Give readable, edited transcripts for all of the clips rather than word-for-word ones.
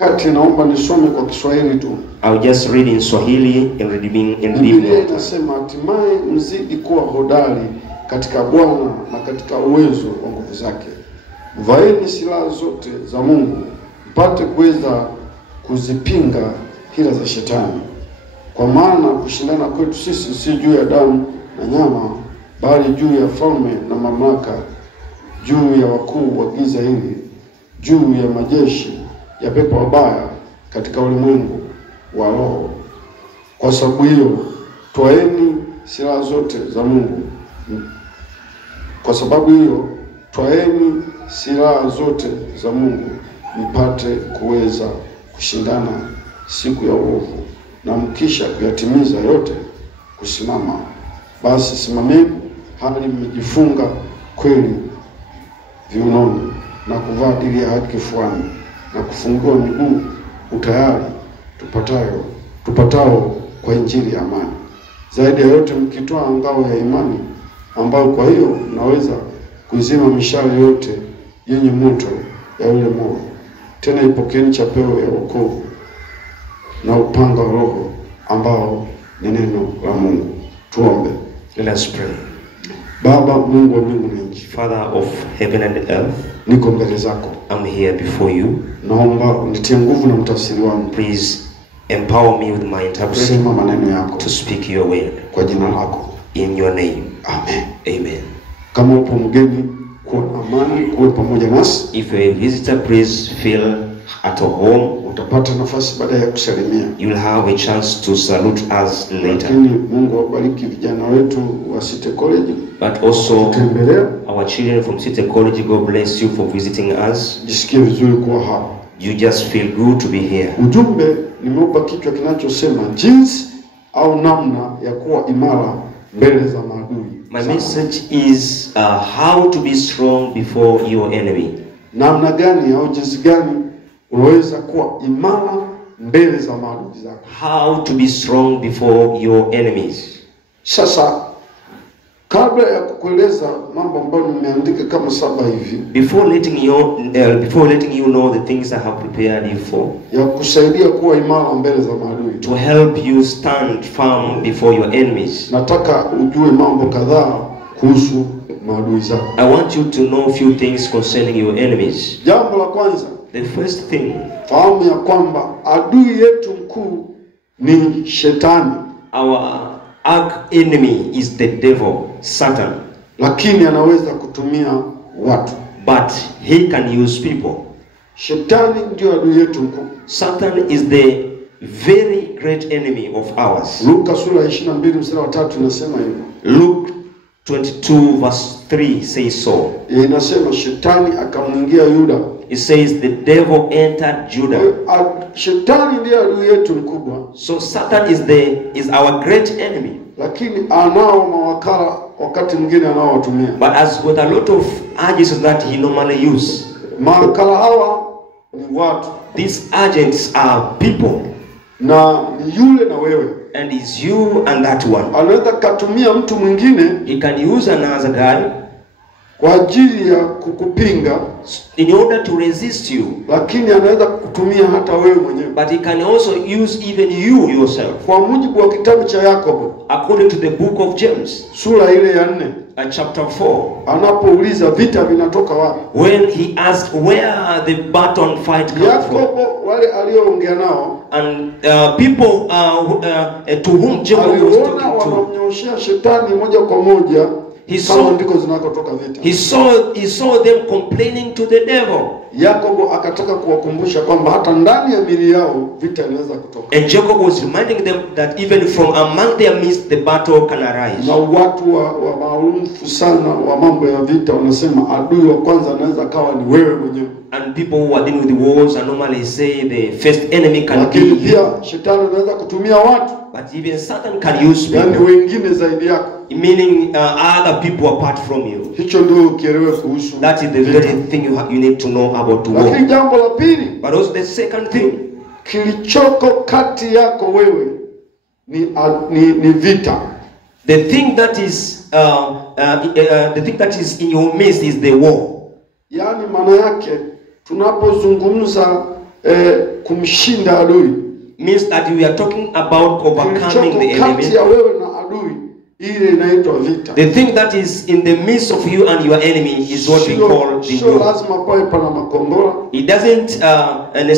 Kati naomba nisome kwa Kiswahili tu. I'll just read in Swahili and reading in Biblia inasema hatimaye mzidi kuwa hodari katika Bwana na katika uwezo wa nguvu zake. Vaeni silaha zote za Mungu mpate kuweza kuzipinga hila za shetani. Kwa maana kushindana kwetu sisi si juu ya damu na nyama, bali juu ya falme na mamlaka, juu ya wakuu wa giza hili, juu ya majeshi ya pepo wabaya katika ulimwengu wa roho. Kwa sababu hiyo twaeni silaha zote za Mungu. Kwa sababu hiyo twaeni silaha zote za Mungu mpate kuweza kushindana siku ya uovu, na mkisha kuyatimiza yote kusimama. Basi simameni hali mmejifunga kweli viunoni, na kuvaa dira ya haki kifuani, na kufungua miguu utayari tupatao kwa injili ya amani. Zaidi ya yote mkitoa ngao ya imani, ambayo kwa hiyo naweza kuzima mishale yote yenye moto ya yule mwovu. Tena ipokeeni chapeo ya wokovu na upanga wa Roho, ambao ni neno la Mungu. Tuombe. Let us pray. Baba Mungu wa mbingu na nchi, Father of heaven and earth, niko mbele zako. I'm here before you. Naomba unitie nguvu na mtafsiri wangu. Please empower me with my interpretation kusema maneno yako, to speak your word kwa jina lako. In your name. Amen. Amen. Kama upo mgeni, kuwa na amani kuwe pamoja nasi. If you're a visitor, please feel at home. Utapata nafasi baada ya kusalimia. You'll have a chance to salute us later. Lakini Mungu awabariki vijana wetu wa City College. But also tembelea our children from City College, God bless you for visiting us. Jisikie vizuri kuwa hapa. You just feel good to be here. Ujumbe nimeupa kichwa kinachosema jinsi au namna ya kuwa imara mbele za maadui. My message is how to be strong before your enemy. Namna gani au jinsi gani unaweza kuwa imara mbele za maadui zako. How to be strong before your enemies. Sasa kabla ya kukueleza mambo ambayo nimeandika kama 7 hivi, before letting you know the things I have prepared you for, ya kusaidia kuwa imara mbele za maadui, to help you stand firm before your enemies, nataka ujue mambo kadhaa kuhusu maadui zako. I want you to know a few things concerning your enemies. Jambo la kwanza, the first thing, fahamu ya kwamba adui yetu mkuu ni shetani. Our arch enemy is the devil, Satan. Lakini anaweza kutumia watu. But he can use people. Shetani ndio adui yetu mkuu. Satan is the very great enemy of ours. Luka sura 22 mstari wa 3 inasema hivyo. Luke 22 verse 3 says so. Inasema shetani akamwingia Yuda. It says the devil entered Judah. Shetani ndiye adui yetu mkubwa. So Satan is our great enemy. Lakini anao mawakala wakati mwingine anaowatumia. But as with a lot of agents that he normally use. Mawakala hawa ni watu. These agents are people. Na ni yule na wewe. And is you and that one. Anaweza katumia mtu mwingine. He can use another guy kwa ajili ya kukupinga, in order to resist you. Lakini anaweza kutumia hata wewe mwenyewe. But he can also use even you yourself. Kwa mujibu wa kitabu cha Yakobo, according to the book of James, sura ile ya 4, chapter 4, anapouliza vita vinatoka wapi, when he asked where the battle fight comes from, Yakobo wale alioongea nao, and people to whom Jacob was talking to, wanamnyoshia shetani moja kwa moja. He saw them complaining to the devil. Yakobo akataka kuwakumbusha kwamba hata ndani ya miili yao vita inaweza kutoka. And Jacob was reminding them that even from among their midst the battle can arise. Na watu wa maarufu sana wa mambo ya vita wanasema adui wa kwanza anaweza kawa ni wewe mwenyewe. And people who are dealing with the wars and normally say the first enemy can be you. Pia shetani anaweza kutumia watu. But even Satan can use people. Yani wengine zaidi yako. Meaning other people apart from you. Hicho ndio kielewe kuhusu. That is the very thing you need to know about the war. Lakini jambo la pili, but also the second thing, kilichoko kati yako wewe ni vita. The thing that is in your midst is the war. Yani maana yake tunapozungumza kumshinda adui. means that we are talking about overcoming the Kilichoko kati enemy. ya wewe na adui, ile inaitwa vita. The thing that is in the midst of you and your enemy is what we call the Sio war. lazima pawe pana makombora. It doesn't.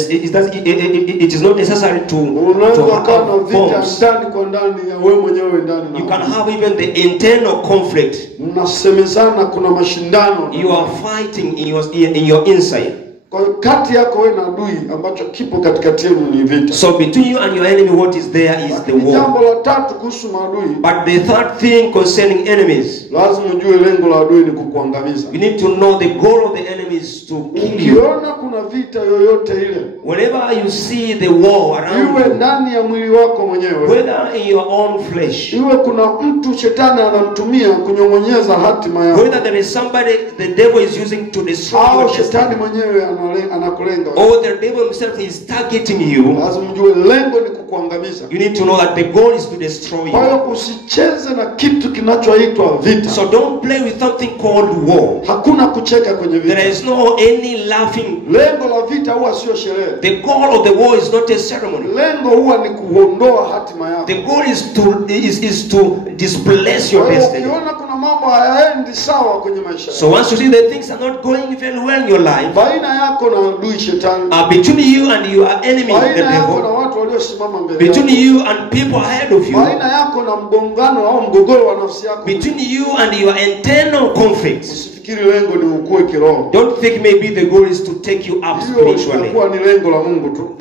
It is not necessary to Unaweza kuwa na have vita bombs. ndani kwa ndani ya wewe mwenyewe ndani na You can have even the internal conflict. mnasemezana, kuna mashindano. You are fighting in your inside. Kwa hiyo kati yako wewe na adui, ambacho kipo katikati yenu ni vita. So between you and your enemy, what is there is the war. Jambo la tatu kuhusu maadui, But the third thing concerning enemies, lazima ujue lengo la adui ni kukuangamiza. you need to know the goal of the enemy is to kill you. Ukiona kuna vita yoyote ile, Whenever you see the war around iwe you, ndani ya mwili wako mwenyewe, whether in your own flesh, iwe kuna mtu shetani anamtumia kunyong'onyeza hatima yako, whether there is somebody the devil is using to destroy au your shetani destiny, mwenyewe anakulenga wewe, or the devil himself is targeting you, lazima ujue lengo ni kukuangamiza. you need to know that the goal is to destroy Kwa you. hiyo usicheze na kitu kinachoitwa vita. So don't play with something called war. Hakuna kucheka kwenye vita. There is no any laughing. Lengo la vita huwa sio sherehe. The goal of the war is not a ceremony. Lengo huwa ni kuondoa hatima yako. The goal is to displace your Kwa hiyo destiny. ukiona kuna mambo hayaendi sawa kwenye maisha So once you see that things are not going very well in your life, baina yako na adui shetani, between you and your enemy, the baina yako na devil, watu waliosimama mbele between yako, you and people ahead of you, baina yako na mgongano au mgogoro wa nafsi yako, between you and your internal conflicts. usifikiri lengo ni ukue kiroho. Don't think maybe the goal is to take you up Hiyo spiritually. itakuwa ni lengo la Mungu tu.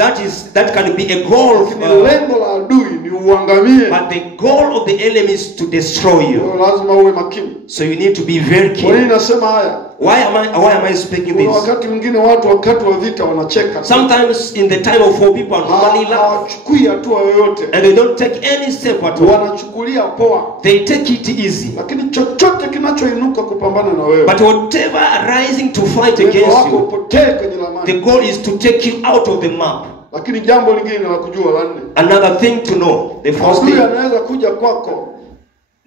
That can be a goal, Lakini lengo la adui ni uangamie. but the goal of the enemy is to destroy you. Kwa hiyo lazima uwe makini. So you need to be very Kwa nini careful. nasema haya? Why am I speaking Kuna this? wakati mwingine watu wakati wa vita wanacheka. Sometimes in the time of war, people are normally laugh Hawachukui hatua yoyote. and they don't take any step at all. Wanachukulia poa. They take it easy. Lakini chochote kinachoinuka kupambana na wewe, But whatever rising to fight lengo against wako you, upotee kwenye the lamani. goal is to take you out of the map. Lakini jambo lingine la kujua la nne, Another thing to know, the first adui thing, anaweza kuja kwako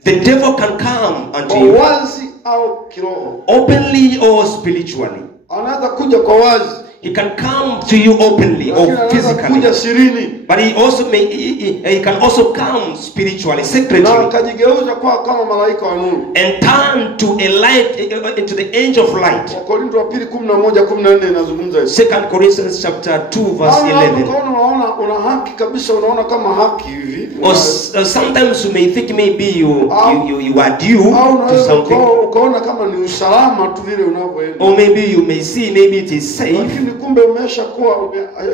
the devil can come unto kwa you wazi au kiroho. openly or spiritually. Anaweza kuja kwa wazi, He can come to you openly lakini or anaweza physically. kuja sirini But he can also come spiritually, na secretly, akajigeuza kwa kama malaika wa nuru. and turn to a light, into the angel of light. Wakorintho wa pili 11:14 inazungumza hivi. 2 Corinthians chapter 2 verse Au 11. unaona una haki kabisa, unaona kama haki hivi. Or sometimes you may think maybe you are due Au to unaweza something. ukaona kama ni usalama tu vile unavyoenda. Or maybe you may see maybe it is safe. Lakini kumbe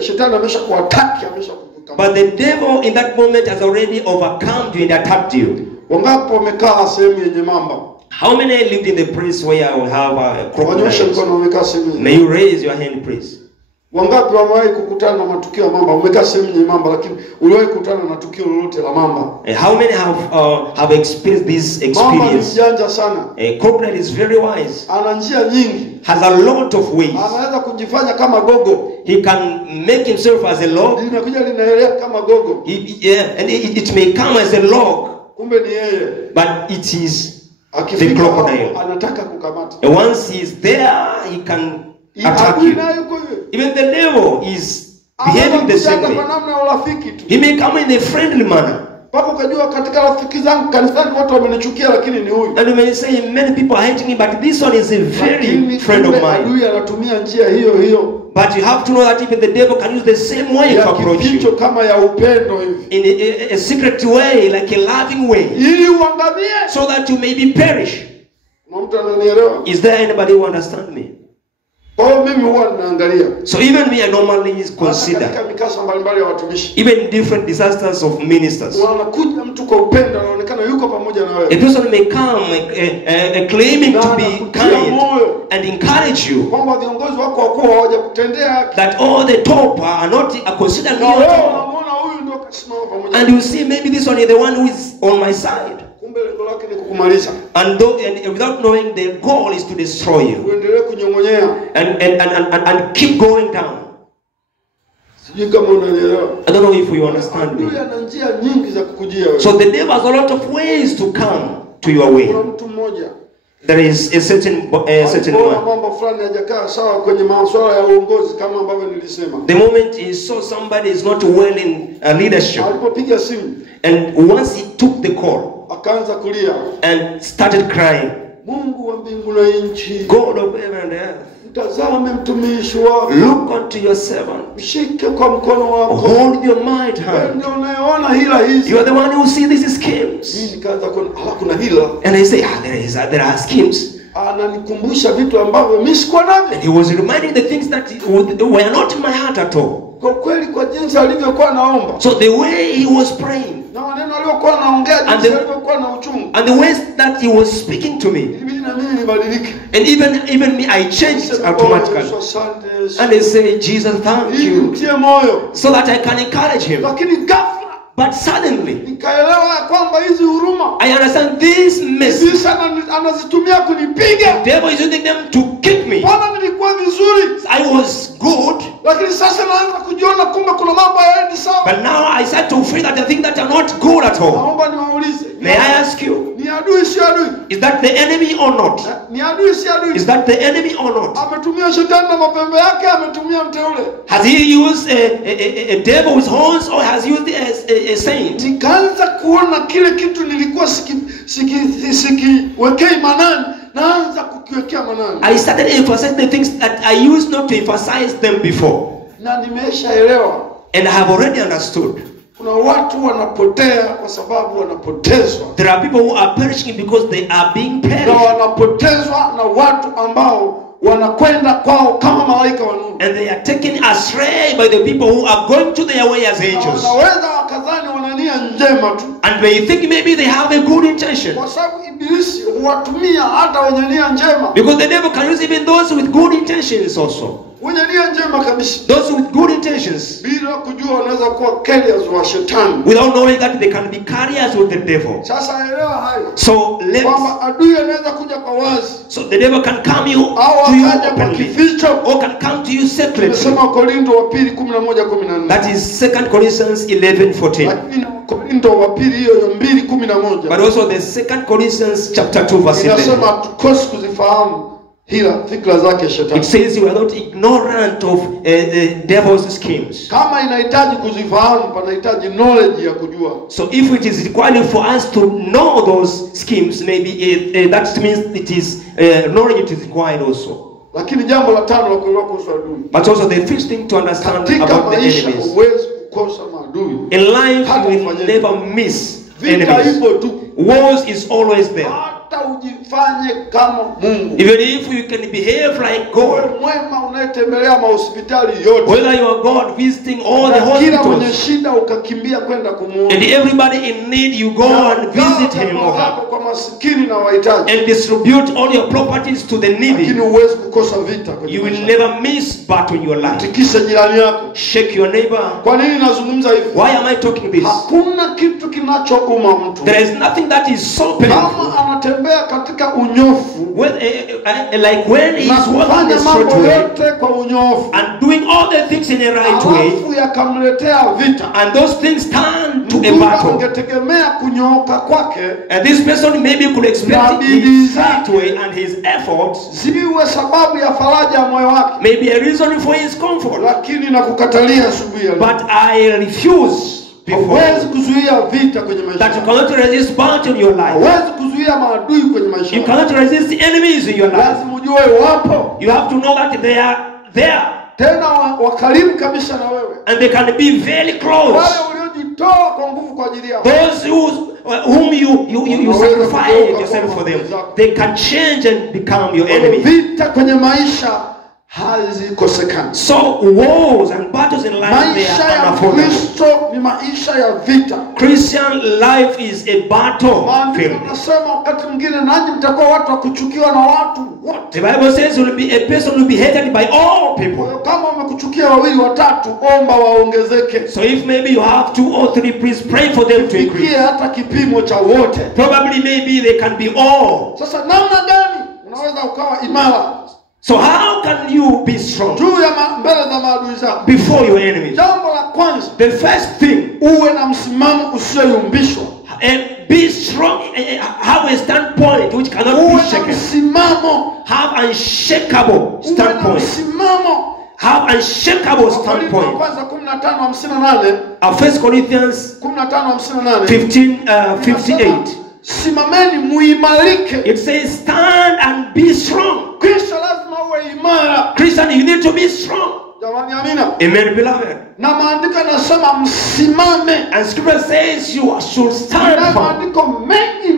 shetani ameshakuwa attack, ameshakukamata. But the devil in that moment has already overcome you and attacked you. Wangapi wamekaa sehemu yenye mamba? How many lived in the place where I will have Wanyoshe crocodiles? mkono, wamekaa sehemu yenye. May you raise your hand, please. Wangapi wamewahi kukutana na matukio ya mamba? Umekaa sehemu yenye mamba, lakini uliwahi kukutana na tukio lolote la mamba? And how many have experienced this Mamba ni experience? mjanja sana. A crocodile is very wise. Ana njia nyingi. Has a lot of ways. Anaweza kujifanya kama gogo. He can make himself as a log. Linakuja linaelea kama gogo. And it may come as a log, Kumbe ni yeye. but it is the Akifika crocodile. anataka kukamata. And once he is there, he can attack Adui you. naye yuko hivyo. Even the devil is behaving the same Anakuja way. kwa namna ya urafiki tu. He may come in a friendly manner. Mpaka ukajua katika rafiki zangu kanisani watu wamenichukia, lakini ni huyu. And you may say many people are hating him, but this one is a very Lakini friend of kumbe mine. adui anatumia njia hiyo hiyo But you have to know that even the devil can use the same way ya to approach kificho you. kama ya upendo hivi, In a secret way, like a loving way, ili uangamie. so that you may be perish. Kuna mtu ananielewa? Is there anybody who understand me? Kwa hiyo mimi huwa ninaangalia So even me, I normally consider, katika mikasa mbalimbali ya watumishi, even different disasters of ministers. wanakuja mtu kwa upendo, anaonekana yuko pamoja na A wewe, person may come claiming to be kind and encourage you kwamba viongozi wako wakuu hawajakutendea haki, that all the top are not considered na you wewe at all. unamwona huyu ndio kasimama pamoja And you see maybe this one is the one who is on my side. kumbe lengo lake ni kukumaliza, And without knowing, the goal is to destroy you uendelee kunyong'onyea. and keep going down. Sijui kama unanielewa. I don't know if you understand Adui me. ana njia nyingi za kukujia wewe. So the devil has a lot of ways to come to your way. Kuna mtu mmoja there is a certain one. Mambo fulani hajakaa sawa kwenye masuala ya uongozi kama ambavyo nilisema. The moment he saw somebody is not well in leadership, alipopiga simu, and once he took the call, akaanza kulia and started crying, Mungu wa mbingu na nchi, God of heaven and earth, tazame mtumishi wako, look unto your servant, mshike kwa mkono wako, hold your might hand. Ndio unaona hila hizi. You are the one who see these schemes. Mimi nikaanza kuona kuna hila. And I say, there are schemes. Ananikumbusha vitu ambavyo mimi sikuwa navyo. And he was reminding the things that were not in my heart at all. Kwa kweli, kwa jinsi alivyokuwa naomba, so the way he was praying, na maneno aliyokuwa anaongea, jinsi alivyokuwa na uchungu, and the ways that he was speaking to me, ilibidi na mimi nibadilike. And even me, I changed automatically. And they say, Jesus, thank you, so that I can encourage him. But suddenly, I understand this message. The devil is using them to kick me. I was good, but now I start to feel that the things that are not good at all. May I ask you, is that the enemy or not? Is that the enemy or not? Has he used a devil with horns, or has he used a saint? I started emphasizing the things that I used not to emphasize them before. And I have already understood. There are people who are perishing because they are being perished. And they are taken astray by the people who are going to their way as angels. And they think maybe they have a good intention. Because the devil can use even those with good intentions also. Those with good intentions, without knowing that they can be carriers with the devil. So the devil can come to you openly, or can come to you secretly. That is 2 Corinthians 11:14. But also the 2 Corinthians chapter 2 verse 11. It says you are not ignorant of the devil's schemes. So if it is required for us to know those schemes, maybe that means it is knowledge it is required also. But also the first thing to understand about the enemies. In life you will never miss enemies. Wars is always there. Even if you can behave like God, whether you are God visiting all the hospitals, and everybody in need, you go and visit him or her, and distribute all your properties to the needy, you will never miss battle in your life. Shake your neighbor. Why am I talking this? There is nothing that is so painful. Like when he is walking the straight way and doing all the things in the right way, and those things turn to a battle, and this person maybe could expect his right way and his efforts maybe a reason for his comfort. But I refuse before that you cannot resist battle in your life. You cannot resist the enemies in your life. You have to know that they are there. And they can be very close. Those whom you sacrifice yourself for them, they can change and become your enemy. So wars and battles in life, they are unavoidable. Christian life is a battle field. The Bible says you will be a person who will be hated by all people. So if maybe you have 2 or 3, please pray for them to increase. Probably maybe they can be all. So how can you be strong before your enemies? The first thing, be strong. Have a standpoint which cannot be shaken. Have unshakable standpoint. Have unshakable standpoint. 1 Corinthians 15:58. Simameni muimarike. It says stand and be strong. Kristo lazima uwe imara. Christian, you need to be strong. Jamani, amina. Amen, beloved. Na maandiko yanasema msimame. And scripture says you should stand firm. Maandiko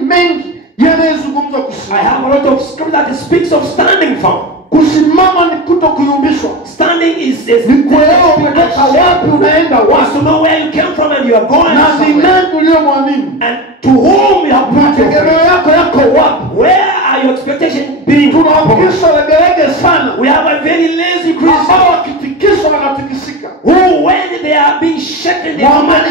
mengi yanayozungumza kusimama. I have a lot of scripture that speaks of standing firm. Kusimama ni kutokuyumbishwa. Standing is ni kuelewa umetoka wapi unaenda wapi. To know where you came from and you are going. Na ni nani uliyemwamini. And to whom you have brought your yako wapi. Where are your expectations being? Tuna Wakristo legelege sana. We have a very lazy Christian. Ambao wakitikiswa wanatikisika. Who when they are being shaken they are not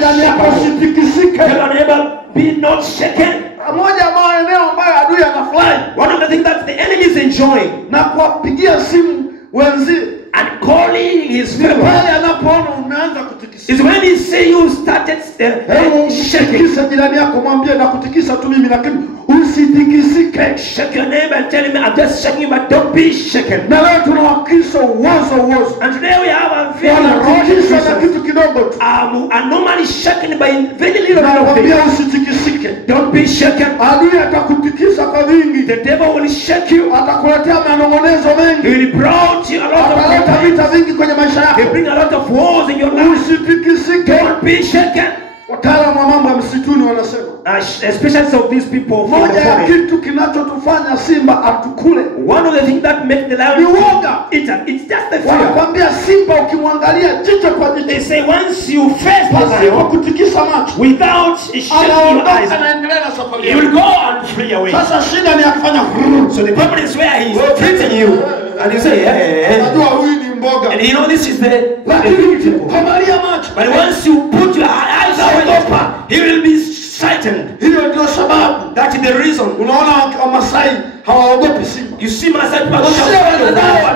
able be not shaken. Moja maeneo ambayo adui anafurahi. One of the things that the enemy is enjoying. Na kuwapigia simu wenzie. And calling his fellow. Anapoona umeanza kutikisa. Is when he say you started shaking. Jirani yako mwambie na kutikisa tu mimi lakini usitikisike. Shake your neighbor and tell him I'm just shaking you but don't be shaken. Na leo tuna Wakristo uozo. And today we have a very kitu kidogo tu. Are normally shaken by very little things. Usitikisike. Don't be shaken. Adui atakutikisa kwa vingi. The devil will shake you. Atakuletea manong'onezo mengi. He will brought you a lot of vita vingi kwenye maisha yako. He bring a lot of wars in your life. Usitikisike. Don't be shaken. Wataalamu wa mambo ya msituni wanasema. Especially of these people. Moja ya kitu kinachotufanya simba atukule. One of the things that make the lion it's just the fear. Wanakwambia simba ukimwangalia jicho kwa jicho. They say once you face the lion kutikisa macho without shaking your eyes, he will go and flee away. Sasa shida ni akifanya. So the problem is where he is threatening you and you say unajua huyu ni mboga. And you know this is the victim. But once you put your eyes on he will be frightened. Hiyo ndio sababu. That is the reason. Unaona Wamasai hawaogopi simba. You see Masai people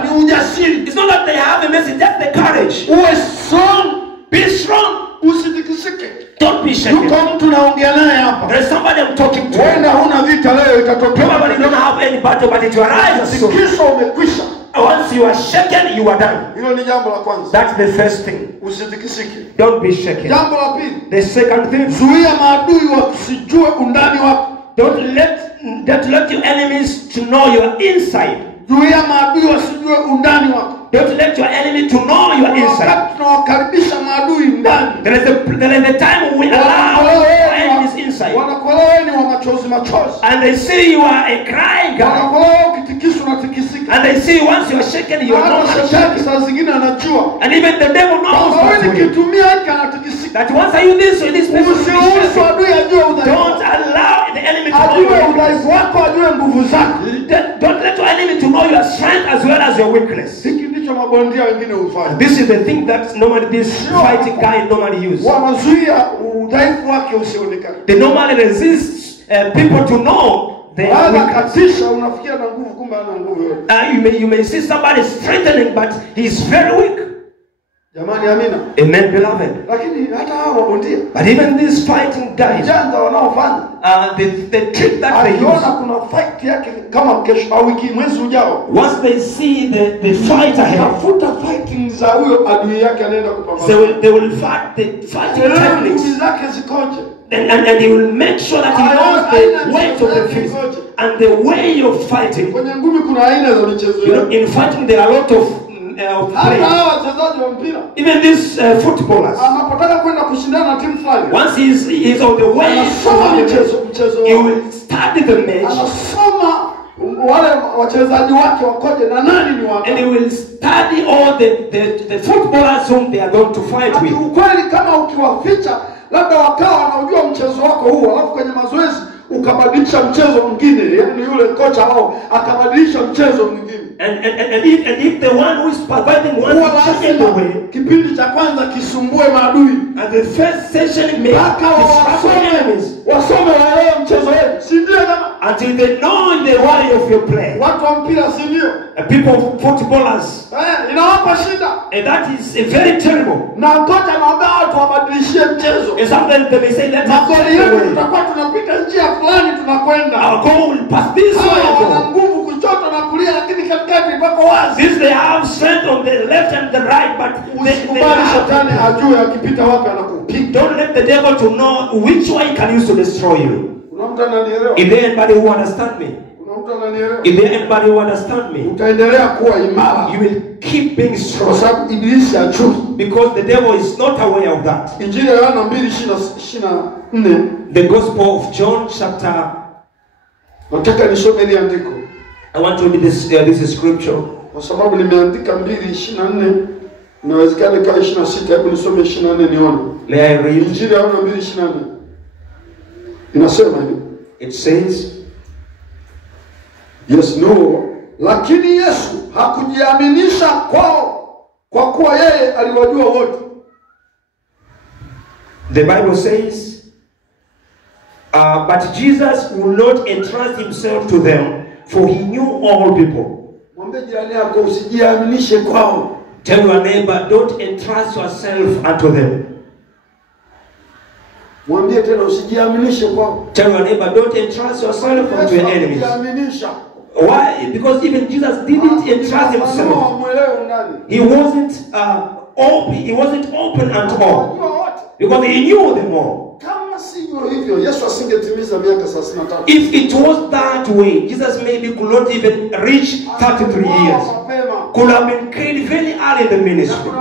ni ujasiri. It's not that they have a message, that's the courage. Uwe strong. Be strong. Usitikisike. Don't be shaken. Yuko mtu naongea naye hapa. There is somebody I'm talking to. Wewe huna vita leo itatokea. Probably don't have any battle but it will arise. Kisha umekwisha. Once you are shaken, you are done. Hilo ni jambo la kwanza. That's the first thing. Usitikisike. Don't be shaken. Jambo la pili. The second thing. Zuia maadui wasijue undani wako. Don't let your enemies to know your inside. Zuia maadui wasijue undani wako. Don't let your enemy to know your inside. Tunawakaribisha maadui ndani. There is a time we allow our enemies inside. Wanakuelewa ni wa machozi. And they see you are a crying guy. Wanakuelewa ukitikiswa unatikisika. And they see once you are shaken you are not shaken. Saa zingine anajua. And even the devil knows that once I use this with this person, don't allow the enemy to know your weakness. Don't let your enemy to know your strength as well as your weakness. This is the thing that normally this fighting guy normally use. They normally resist people to know their weakness. You may see somebody strengthening but he's very weak. Jamani, amina. Amen, beloved. Lakini hata hao wabondia. But even these fighting guys, janja wanaofanya, the trick that they use. Kuna fight yake kama kesho au wiki mwezi ujao. Once they see the fight ahead, tafuta fighting za huyo adui yake anaenda kupambana. They will fight the fighting techniques. Zake zikoje. And he will make sure that he knows the weight of the fist and the way of fighting. Kwenye ngumi kuna aina za michezo. You know, in fighting there are a lot of even these footballers, once he's on the way, he will study the match. And he will study all the footballers whom they are going to fight with. Labda wakawa wanaujua mchezo wako huu alafu kwenye mazoezi ukabadilisha mchezo mwingine, yani yule kocha wao akabadilisha mchezo mwingine. And if the one who is providing one change the way, kipindi cha kwanza kisumbue maadui, and the first session may disrupt enemies, wasome wao mchezo wenu, si ndio kama until they know the way of your play. Watu wa mpira si ndio? People footballers, inawapa shida. And that is very terrible. Na kocha anaambia tuwabadilishie mchezo. And sometimes they may say, let us magoli yetu tutakuwa tunapita njia fulani tunakwenda. Our goal will pass this way. Wana nguvu kushoto na kulia, lakini katikati mpaka wazi. This they have strength on the left and the right, but usikubali shetani ajue akipita wapi anakupiga. Don't let the devil to know which way he can use to destroy you. Kuna mtu ananielewa? Is there anybody who understand me? Kuna mtu ananielewa? Is there anybody who understand me? Utaendelea kuwa imara. You will keep being strong. Kwa sababu ibilisi ajui. Because the devil is not aware of that. Injili ya Yohana 2:24. The Gospel of John chapter. Nataka nisome ile andiko. I want to read this scripture. Kwa sababu nimeandika 2:24. Inawezekana ikawa 26. Hebu nisome 24 nione. May I read? Injili ya Yohana 2:24. Inasema hivi. It says, yes, no. Lakini Yesu hakujiaminisha kwao kwa kuwa yeye aliwajua wote. The Bible says, but Jesus will not entrust himself to them, for he knew all people. Mwambie jirani yako usijiaminishe kwao. Tell your neighbor, don't entrust yourself unto them. Mwambie tena usijiaminishe kwao. Tell your neighbor, don't entrust yourself unto your enemies. Why? Because even Jesus didn't entrust himself. He wasn't open. He wasn't open at all. Because he knew them all. If it was that way, Jesus maybe could not even reach 33 years. Could have been killed very early in the ministry.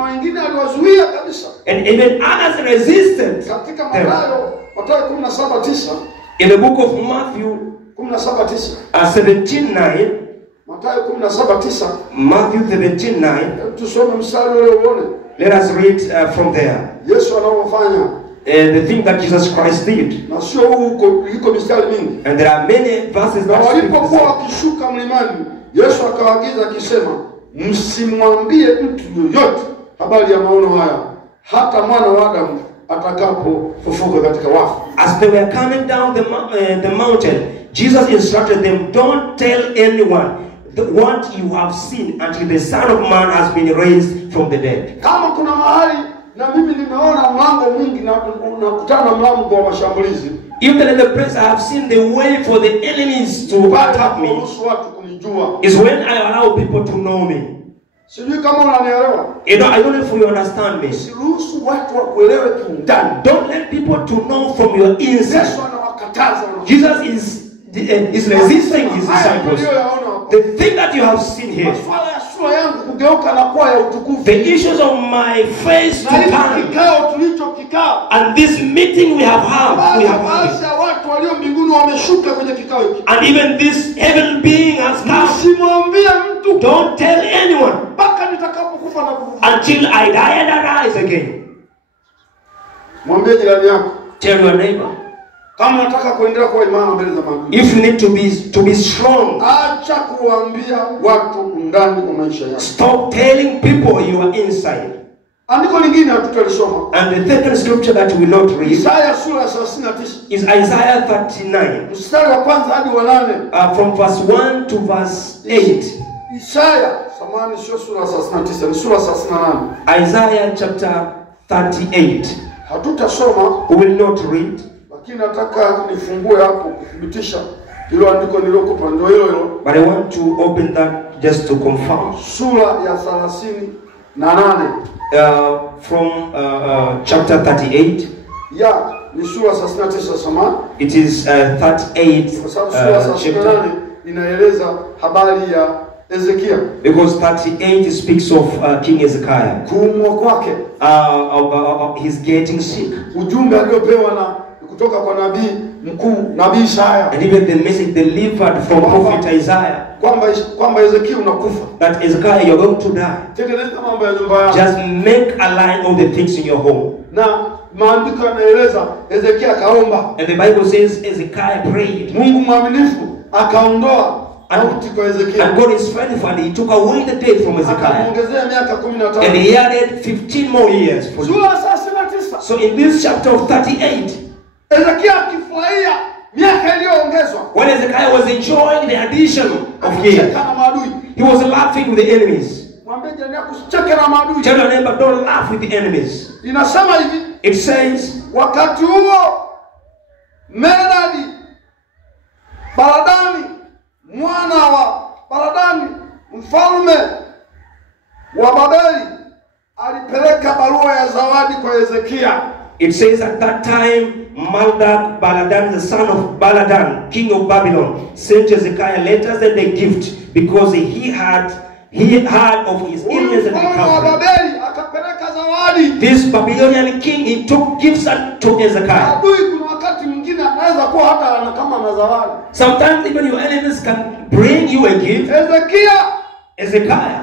And even others resisted them. In the book of Matthew 17:9, Matthew 17:9, let us read from there. The thing that Jesus Christ did. And there are many verses that Yesu akawaagiza akisema, msimwambie mtu yoyote habari ya maono haya hata mwana wa Adamu atakapofufuka katika wafu. As they were coming down the mountain, Jesus instructed them, don't tell anyone what you have seen until the Son of Man has been raised from the dead. Kama kuna mahali na mimi nimeona mlango mwingi na nakutana mlango wa mashambulizi. Even in the place I have seen the way for the enemies to attack me, is when I allow people to know me. I don't know if you understand me. Don't let people to know from your inside. Jesus is resisting his disciples. The thing that you have seen here, the issues of my face to turn, and this meeting we have had, and even this heaven being has come. Don't tell anyone until I die and arise again. Tell your neighbor, if you need to be strong, stop telling people you are inside. And the second scripture that we will not read is Isaiah 39, from verse 1 to verse 8. Isaiah chapter 38. We will not read. But I want to open that just to confirm. From chapter 38. It is 38 chapter. Because 38 speaks of King Hezekiah. He's getting sick. And even the message delivered from Prophet Isaiah, that Hezekiah, you're going to die. Just make a line of the things in your home. And the Bible says Hezekiah prayed. And God is faithful, and he took away the death from Hezekiah. And he added 15 more years for you. So in this chapter of 38, when Hezekiah was enjoying the addition of years, he was laughing with the enemies. Tell your neighbor, don't laugh with the enemies. Inasema hivi. It says, wakati huo Medadi Baladani mwana wa Baladani mfalme wa Babeli alipeleka barua ya zawadi kwa Hezekia. It says at that time Merodach Baladan, the son of Baladan, king of Babylon, sent Hezekiah letters and a gift because he had of his illness and recovery. This Babylonian king, he took gifts to Hezekiah. Sometimes even your enemies can bring you a gift. Hezekiah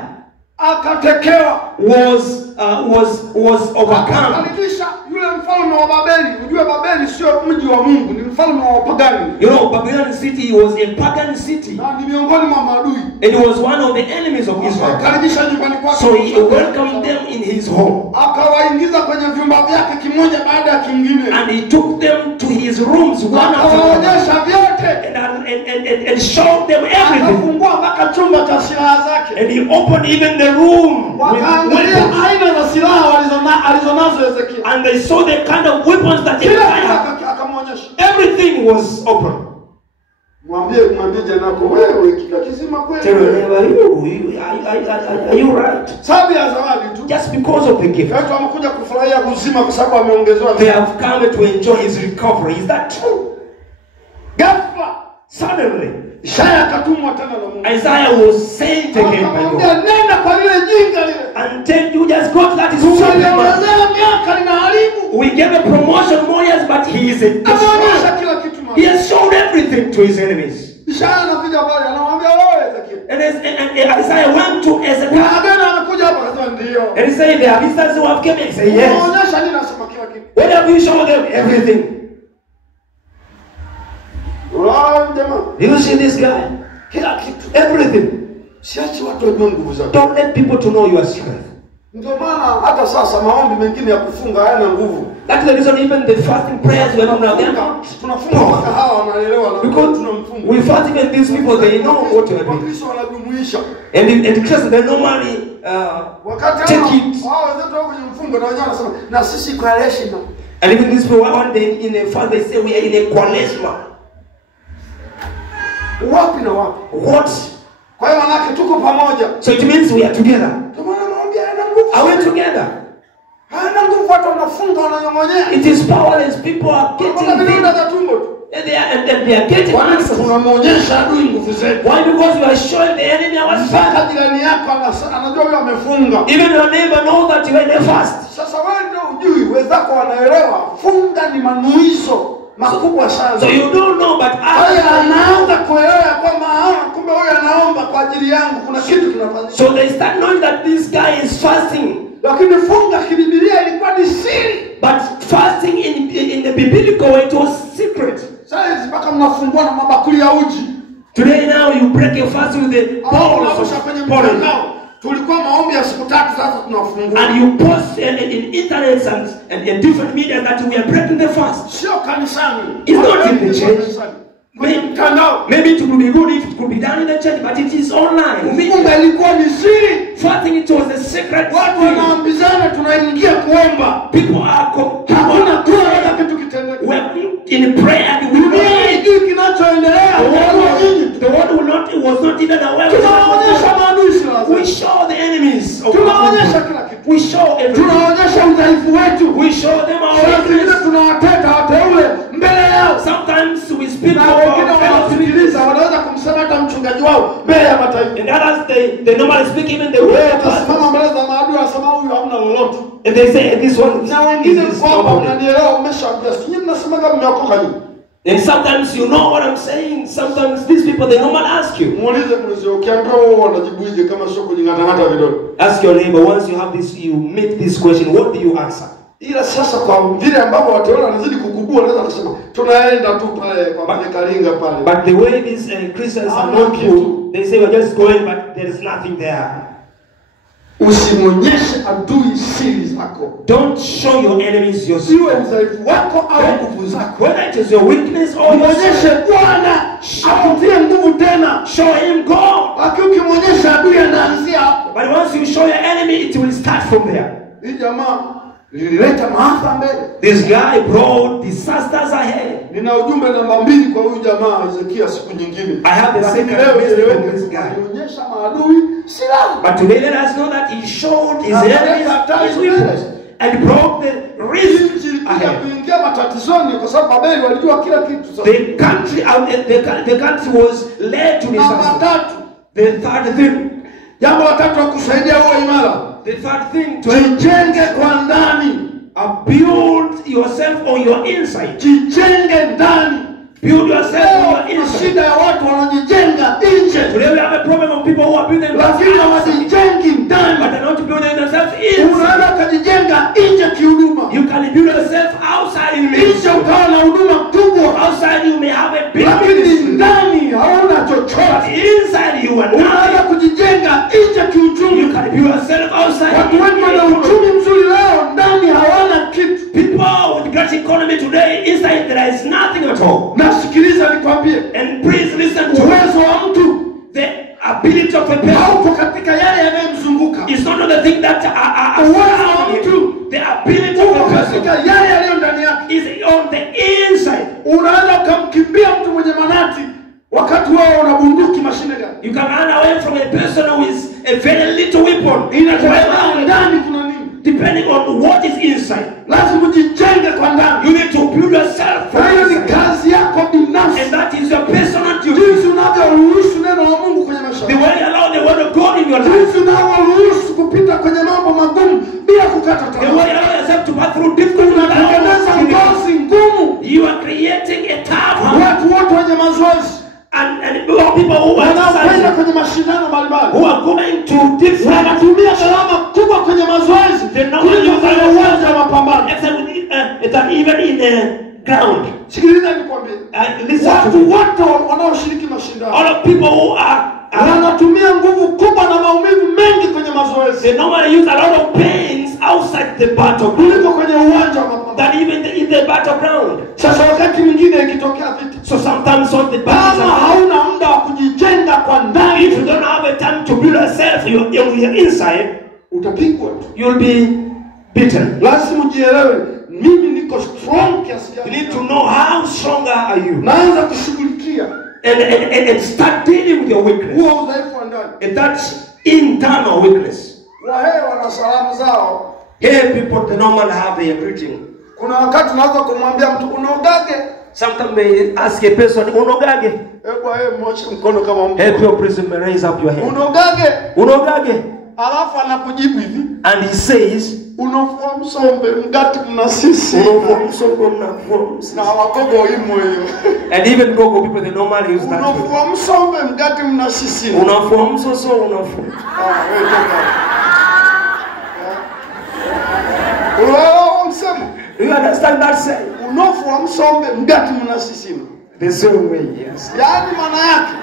was overcome. You know, Babylon city was a pagan city, and he was one of the enemies of Israel. So he welcomed them in his home, and he took them to his rooms one after another, and showed them everything. And he opened even the room with weapons. And they saw the kind of weapons that he had. Everything was open. Tell your neighbor, are you right? Just because of the gift. They have come to enjoy his recovery. Is that true? Suddenly Isaiah was sent again by God, and tell you just go to that is we gave a promotion more years, but he is a destroyer. He has shown everything to his enemies. And Isaiah went to Hezekiah, and he said, there are visitors who have come. He said, yes. What have you shown them? Everything. You see this guy? Everything. Don't let people to know your strength. That's the reason even the fasting prayers were not there. Because we fast even these people, they know what to do. And in Christ, they normally take it. And even these people, one day in a fast, they say we are in a Kwaresma. What? So it means we are together. Are we together? It is powerless. People are getting and they are getting answers. Why? Because we are showing the enemy our strength. Even your neighbor knows that you are in a fast. So you don't know, but so they start knowing that this guy is fasting. But fasting in the biblical way, it was secret. Today now you break your fast with the bowls of porridge. And you post in internet and different media that we are breaking the fast. It's not in the church. Maybe it would be good if it could be done in the church, but it is online. Fasting, it was a secret thing. People are in prayer and we the world was not even aware of. We show the enemies of God. We show everything. We show them our weakness. Sometimes we speak about and others they normally speak even the way. And they say this one is and sometimes you know what I'm saying. Sometimes these people, they normally ask you. Ask your neighbor, once you have this, you meet this question, what do you answer? But the way these Christians are not good, they say we're just going, but there is nothing there. Don't show your enemies your strength. Whether it is your weakness or your strength, show him God. But once you show your enemy, it will start from there. lilileta maafa mbele. This guy brought disasters ahead. Nina ujumbe namba 2 kwa huyu jamaa Hezekia siku nyingine. I have the second message from this guy. Alionyesha maadui silaha. But today let us know that he showed his enemies his weapons and broke the risk ahead. Kuingia matatizoni kwa sababu Babeli walijua kila kitu sasa. The country was led to disaster. The third thing, jambo la tatu la kusaidia uwe imara. The third thing, to jijenge kwa ndani. Build yourself on your inside. Jijenge ndani. Build yourself on your inside. Shida ya watu wanajijenga nje. Today we have a problem of people who are building lakini hawajijengi ndani. But they're not building themselves inside. Unaweza kujijenga nje kihuduma. You can build yourself outside in ministry. Nje ukawa na huduma kubwa. Outside you may have a big lakini ndani hauna chochote. Inside you are unaweza kujijenga nje kiuchumi. You can build yourself outside. Watu wengi wana uchumi mzuri leo, ndani hawana kitu. People with great economy today, inside there is nothing at all. Nasikiliza nikwambie. And please listen to uwezo wa mtu. The ability of a person. Hauko katika yale yanayomzunguka. It's not the thing that uwezo wa mtu. The ability of a person. Katika yale yaliyo ndani yake. Is on the inside. Unaweza ukamkimbia mtu mwenye manati wakati wao una bunduki mashine gani. You can run away from a person who is a very little weapon. Inategemea ndani kuna nini. Depending on what is inside. Lazima ujijenge kwa ndani. You need to build yourself. Hiyo ni kazi yako binafsi. And that is your personal duty. Jinsi unavyoruhusu neno la Mungu kwenye maisha yako. The way you allow the word of God in your life. Jinsi unavyoruhusu kupita kwenye mambo magumu bila kukata tamaa. The way you allow yourself to pass through difficult times. Unatengeneza ngozi ngumu. You are creating a tough. Watu wote wenye mazoezi. And people who are kwenye mashindano mbalimbali, who are going to different, wanatumia gharama kubwa kwenye mazoezi kuliko kwenye uwanja wa mapambano. It's even in the ground. Sikiliza nikwambie, watu wote wanaoshiriki mashindano, all of people who are wanatumia nguvu kubwa na maumivu mengi kwenye mazoezi. They normally use a lot of pains outside the battleground kuliko kwenye uwanja wa mapambano, than even in the battleground. Sasa wakati mwingine ikitokea vita, so sometimes on the battleground, kama hauna muda wa kujijenga kwa ndani, if you don't have a time to build yourself on your inside, utapigwa tu. You'll be beaten. Lazima ujielewe, mimi niko strong kiasi gani. You need to know how stronger are you. Naanza kushughulikia and start dealing with your weakness. Huo udhaifu wa ndani. And that's internal weakness. Wahehe wana salamu zao. Here people they normally have their greeting. Kuna wakati unaweza kumwambia mtu unogage. Sometimes they ask a person unogage. Hebu yeye mmoja mkono kama mtu. Help your person raise up your hand. Unogage. Unogage. Alafu anakujibu hivi. And he says unofua msombe mgati mna sisi. Unofua msombe mnafua. Na wagogo imo hiyo. And even gogo people they normally use that. Unofua msombe mgati mna sisi. Unafua msoso unafua. Wewe toka. Do you understand that saying? Unofua msombe mgati mna sisi. The same way, yes. Yaani maana yake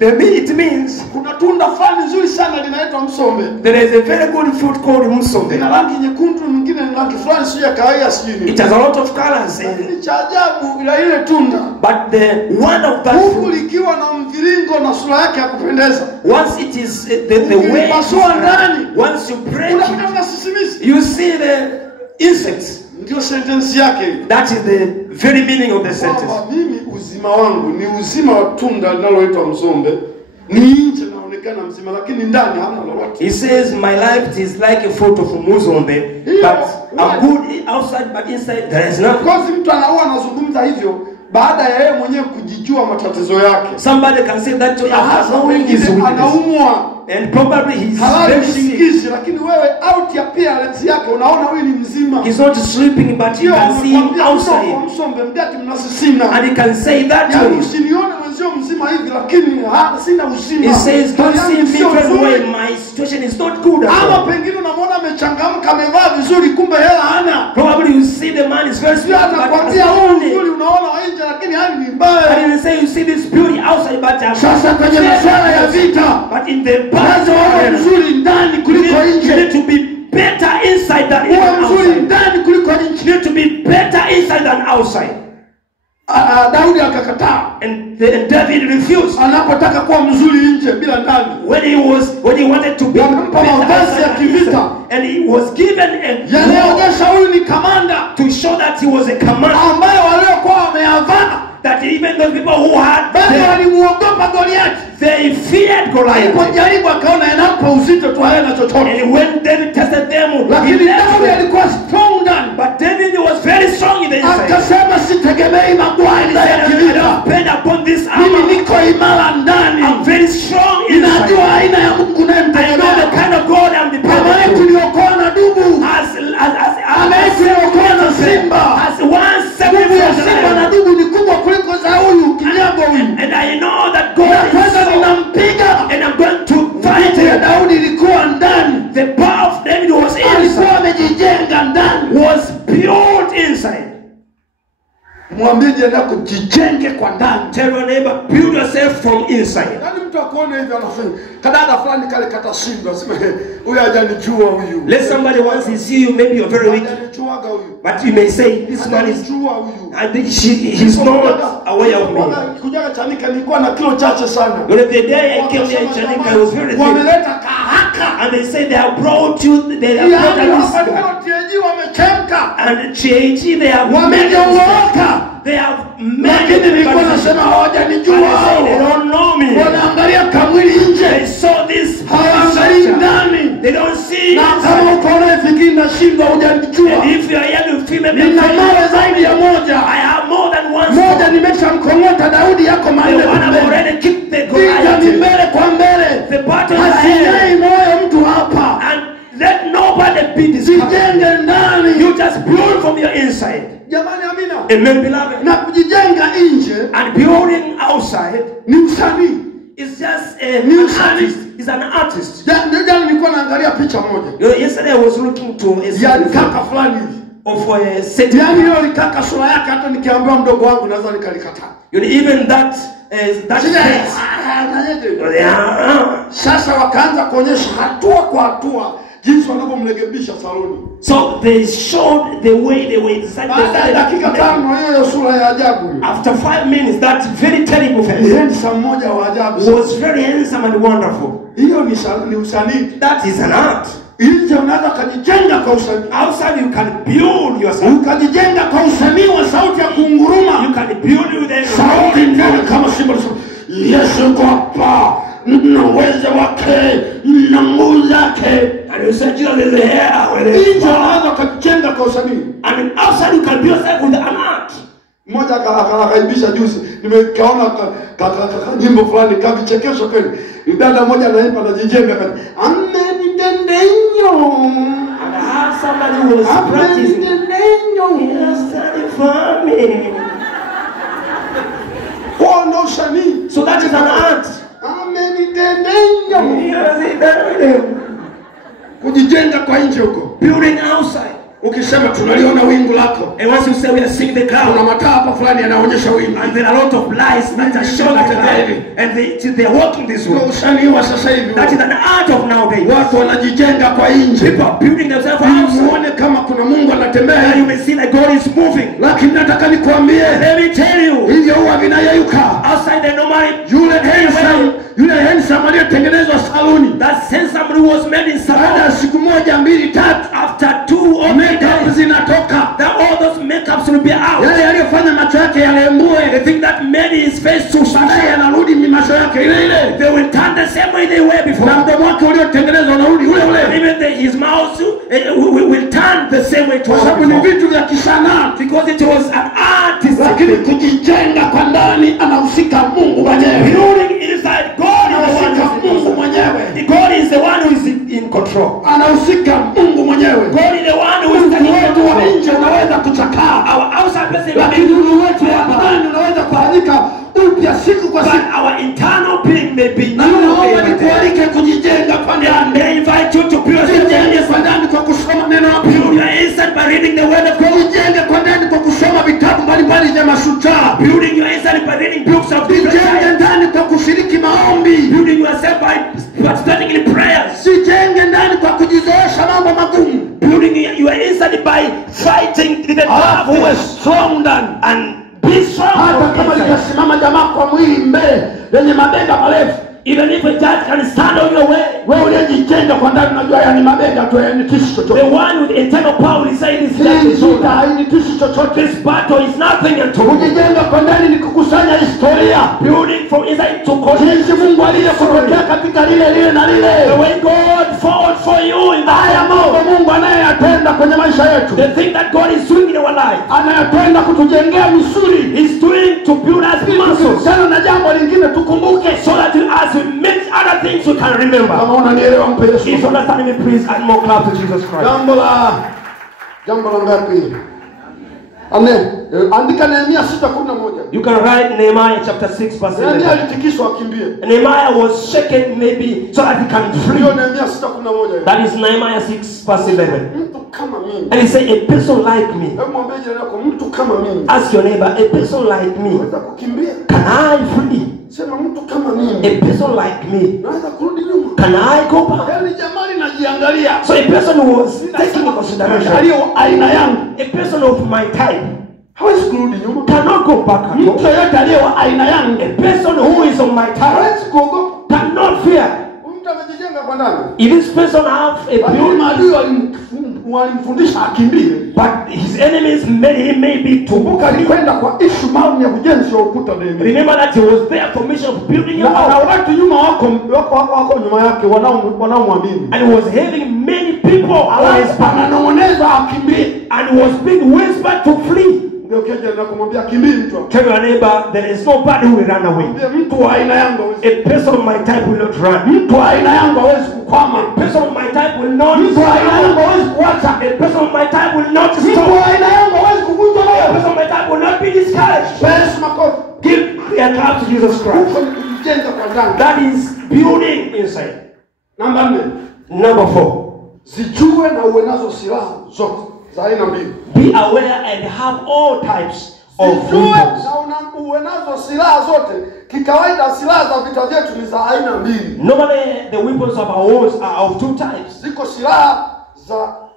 it means kuna tunda fulani nzuri sana linaitwa msombe. There is a very good fruit called msombe. Ina rangi nyekundu, nyingine ni rangi fulani sio ya kawaida sijui. It has a lot of colors. Ni cha ajabu ile tunda. But the one of that fruit likiwa na mviringo na sura yake ya kupendeza. Once it is the way pasua ndani. Once you break it, you see the insects. Ndio sentence yake. That is the very meaning of the sentence. Mimi uzima wangu ni uzima wa tunda linaloitwa msombe. Ni nje naonekana mzima lakini ndani hamna lolote. He says my life is like a fruit of msombe, but I'm good outside but inside there is nothing. Because mtu anaoa anazungumza hivyo baada ya yeye mwenyewe kujijua matatizo yake. Somebody can say that to you anaumwa. And probably he's very sick. Lakini wewe out ya appearance yake unaona huyu ni mzima. He's not sleeping but you can see him outside. And he can say that to you. Usinione mwenzio mzima hivi lakini sina uzima. He says don't see me the way my situation is not good. Ama pengine unamwona amechangamka amevaa vizuri kumbe hela hana. Probably you see the man is very strong but vizuri unaona nje lakini hali ni mbaya. And he say you see this beauty outside but sasa kwenye masuala ya vita but in the mzuri ndani kuliko nje. You need to be better inside than outside. Mzuri ndani kuliko nje. You need to be better inside than outside. Daudi akakataa. And David refused. Anapotaka kuwa mzuri nje bila ndani. When he wanted to be mavazi ya kivita. And he was given a yanaonyesha huyu ni kamanda, to show that he was a commander, ambaye waliokuwa wameyavana, that even those people who had, bali walimuogopa Goliath. They feared Goliath. Alipojaribu akaona inampa uzito tu hayana chochote. And when David tested them, lakini Daudi alikuwa strong ndani. But David was very strong in the inside. Akasema sitegemei magwali ya kivita. Depend upon this armor. Mimi niko imara ndani. I'm very strong inside. Ninajua aina ya Mungu I know the kind of God I'm dependent on. Tuliokoa na dubu. Tuliokoa na simba. As one seven simba na dubu ni kubwa kuliko za huyu kinyago huyu. And I know that God is so, and I'm going to fight him. Daudi ilikuwa ndani. The power of David was inside. Alikuwa amejijenga ndani. Was built inside. Mwambie jirani kujijenge kwa ndani. Tell your neighbor, build yourself from inside. Nani mtu akuone hivi anafanya kadada fulani kale katashinda sema huyu hajanijua huyu. Let somebody once he see you, maybe you're very weak, but you may say this man is and he's not aware of me. Kujaga Chanika nilikuwa na kilo chache sana. The day I came here in Chanika I was very thin. Wameleta kahaka and they say they have brought you, they have brought us. And TAG they have wamegeuka. They have made it. They don't know me. They saw this. They don't see. And if you are here to feel maybe I have more than one. The one I've already kicked the Goliath. The battle is ahead. And let nobody be discouraged. You just build from your inside. Amen, beloved. And building outside is just artist. Is an artist. Yesterday I was looking to a of a set. Even that face. Sasa wakaanza kuonyesha hatua kwa hatua jinsi wanavyomrekebisha saloni. So they showed the way they were inside. Dakika 5 hiyo sura ya ajabu. After 5 minutes, that very terrible face. Handsome mmoja wa ajabu. Was very handsome and wonderful. Hiyo ni usanii. That is an art. Nje unaweza kujijenga kwa usanii. Outside you can build yourself. Ukajijenga kwa usanii wa sauti ya kunguruma. You can build with the sauti nzuri kama simba. Yesu kwa na uwezo wake na nguvu zake. And you say Jesus is here with it. Nje unaweza kujijenga kwa usanii. I mean outside you can build yourself with an art. Mmoja akaibisha juzi nimekaona nyimbo fulani kavichekesho kweli. Dada mmoja anaimba anajijenga kati amenidendenyo and I have somebody who was practicing for me. Oh no shani. So that is an art. Amenidendenyo kujijenga kwa nje huko, building outside. Ukisema tunaliona wingu lako, and once you say we are seeing the cloud, kuna mataa hapa fulani yanaonyesha wingu, and there are a lot of lights that are showing the cloud, and they are walking this way. Usanii wa sasa hivi, that is an art of nowadays. Watu wanajijenga kwa nje, people are building themselves outside. Muone kama kuna Mungu anatembea, and you may see that God is moving. Lakini nataka nikwambie, let me tell you, hivyo huwa vinayeyuka. Outside the normal, yule handsome aliyetengenezwa saluni, that handsome who was made in salon, baada ya siku moja mbili tatu, after 2 or 3 days zinatoka, that all those makeups will be out. Yale aliyofanya macho yake yalembue, the thing that made his face to baadaye yanarudi macho yake ile ile. They will turn the same way they were before. Na mdomo wake uliotengenezwa unarudi ule ule. Even his mouth will turn the same way to. Kwa sababu ni vitu vya kisanaa, because it was an artist. Lakini kujijenga kwa ndani anahusika Mungu mwenyewe. Building inside God anahusika Mungu mwenyewe. God is the one who is in control. Anahusika Mungu mwenyewe. God is the one who is taking control. Wa nje unaweza kuchakaa. Our outside person, lakini ule wetu wa ndani unaweza kuharika upya siku kwa siku. Our internal being may be new. Naomba nikualike kujijenga kwa ndani. They invite you to build yourself kwa ndani kwa kusoma neno la Mungu. Build your inside by reading the word of God. Kujijenge kwa ndani kwa kusoma vitabu mbalimbali vya mashujaa. Building your inside by reading books of different kinds. Jijenge ndani kwa kushiriki maombi. Building yourself by participating in prayers. Jijenge ndani kwa kujizoesha mambo magumu. Building your inside by fighting the devil who is strong and be strong. strong. Hata kama litasimama jamaa kwa mwili mbele lenye mabega marefu, Even if a judge can stand on your way, wewe uliyejijenga kwa ndani unajua yani mabega tu yani tishi chochote. the one with internal power is saying this Vita haini tishi chochote. This battle is nothing at all. Kujijenga kwa ndani ni kukusanya historia. Building from inside to Jinsi Mungu aliyekutokea katika lile na lile. the way God fought for you in Haya mambo Mungu anayeyatenda kwenye maisha yetu. the thing that God is doing in our life. Anayatenda kutujengea misuli. He's doing to build us muscles. Sana na jambo lingine tukumbuke, So that as we make other things we can remember. kama unanielewa mpe Yesu. If you understand me, please add more clap to Jesus Christ. Jambo la ngapi? Andika Nehemia 6:11. You can write Nehemiah chapter 6 verse Nehemia 11. alitikiswa akimbie. Nehemiah was shaken maybe so that he can Ndio flee. Nehemia 6:11. That is Nehemiah 6 verse 11. Mtu kama mimi. And he said, a person like me. Hebu mwambie jirani yako mtu kama mimi. Ask your neighbor, a person like me. Unaweza kukimbia? Can I flee? Sema mtu kama mimi. A person like me. Naweza kurudi nyuma. Can I go back? Yaani jamani najiangalia. So a person who was taking into consideration, Aliyo aina yangu. a person of my type, Hawezi kurudi nyuma. cannot go back at Mtu all. yote aliyo aina yangu. A person who is on my type Hawezi kuogopa. cannot fear. Mtu amejijenga kwa ndani. If this person have a Lakini build, maadui walimfundisha akimbie. but his enemies made him maybe to Kumbuka alikwenda kwa issue maalum ya ujenzi wa ukuta Nehemia. remember that he was there for mission of building a Na wall. watu nyuma wako nyuma yake wanaomwamini. And he was having many people on his back. Ananong'oneza akimbie. And he was being whispered to flee. Ndio keje na kumwambia akimbie mtu. Tell your neighbor, there is nobody who will run away. Mwambie mtu wa aina yangu hawezi. A person of my type will not run. Mtu wa aina yangu hawezi kukwama. A person of my type will not Mtu wa aina yangu hawezi kuacha. A person of my type will not Mtu stop. wa aina yangu hawezi kuvunjwa A moyo. person of my type will not be discouraged. Yesu makofi. Give a clap to Jesus Christ. Huko ni kujijenga kwa ndani. That is building inside. Namba 4. Number 4. Zijue na uwe nazo silaha zote za aina mbili. Be aware and have all types of Zijue weapons. na uwe nazo silaha zote. Kikawaida silaha za vita vyetu ni za aina mbili. Normally, the weapons of our wars are of two types. Ziko silaha za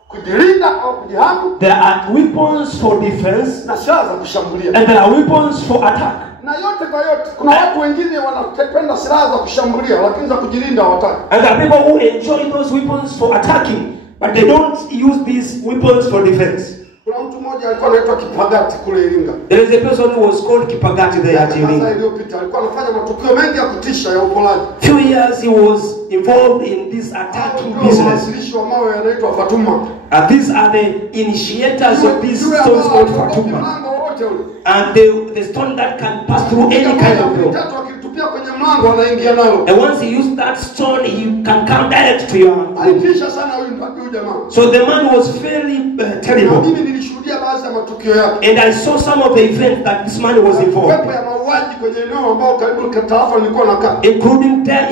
kujilinda au kujihami There are weapons for defense na silaha za kushambulia. and there are weapons for attack. Na yote kwa yote, kuna watu wengine wanapenda silaha za kushambulia lakini za kujilinda hawataki. And there are people who enjoy those weapons for attacking, but they don't use these weapons for defense. Kuna mtu mmoja alikuwa anaitwa Kipagati kule Iringa. There is a person who was called Kipagati there at Sasa Iringa. iliyopita alikuwa anafanya matukio mengi ya kutisha ya uporaji. Few years he was involved in this attacking business. Mwanzilishi wa mawe anaitwa Fatuma. And these are the initiators of these stones called Fatuma. Mlango wote ule. And the stone that can pass through any kind of door. Tatu akitupia kwenye mlango anaingia nalo. And once he used that stone, he can come direct to your room. Alitisha sana huyu jamaa. So the man was very Na terrible. mimi nilishuhudia baadhi ya matukio yake. And I saw some of the events that this man was Pepo involved, ya mauaji kwenye eneo ambao karibu tarafa nilikuwa nakaa. including death,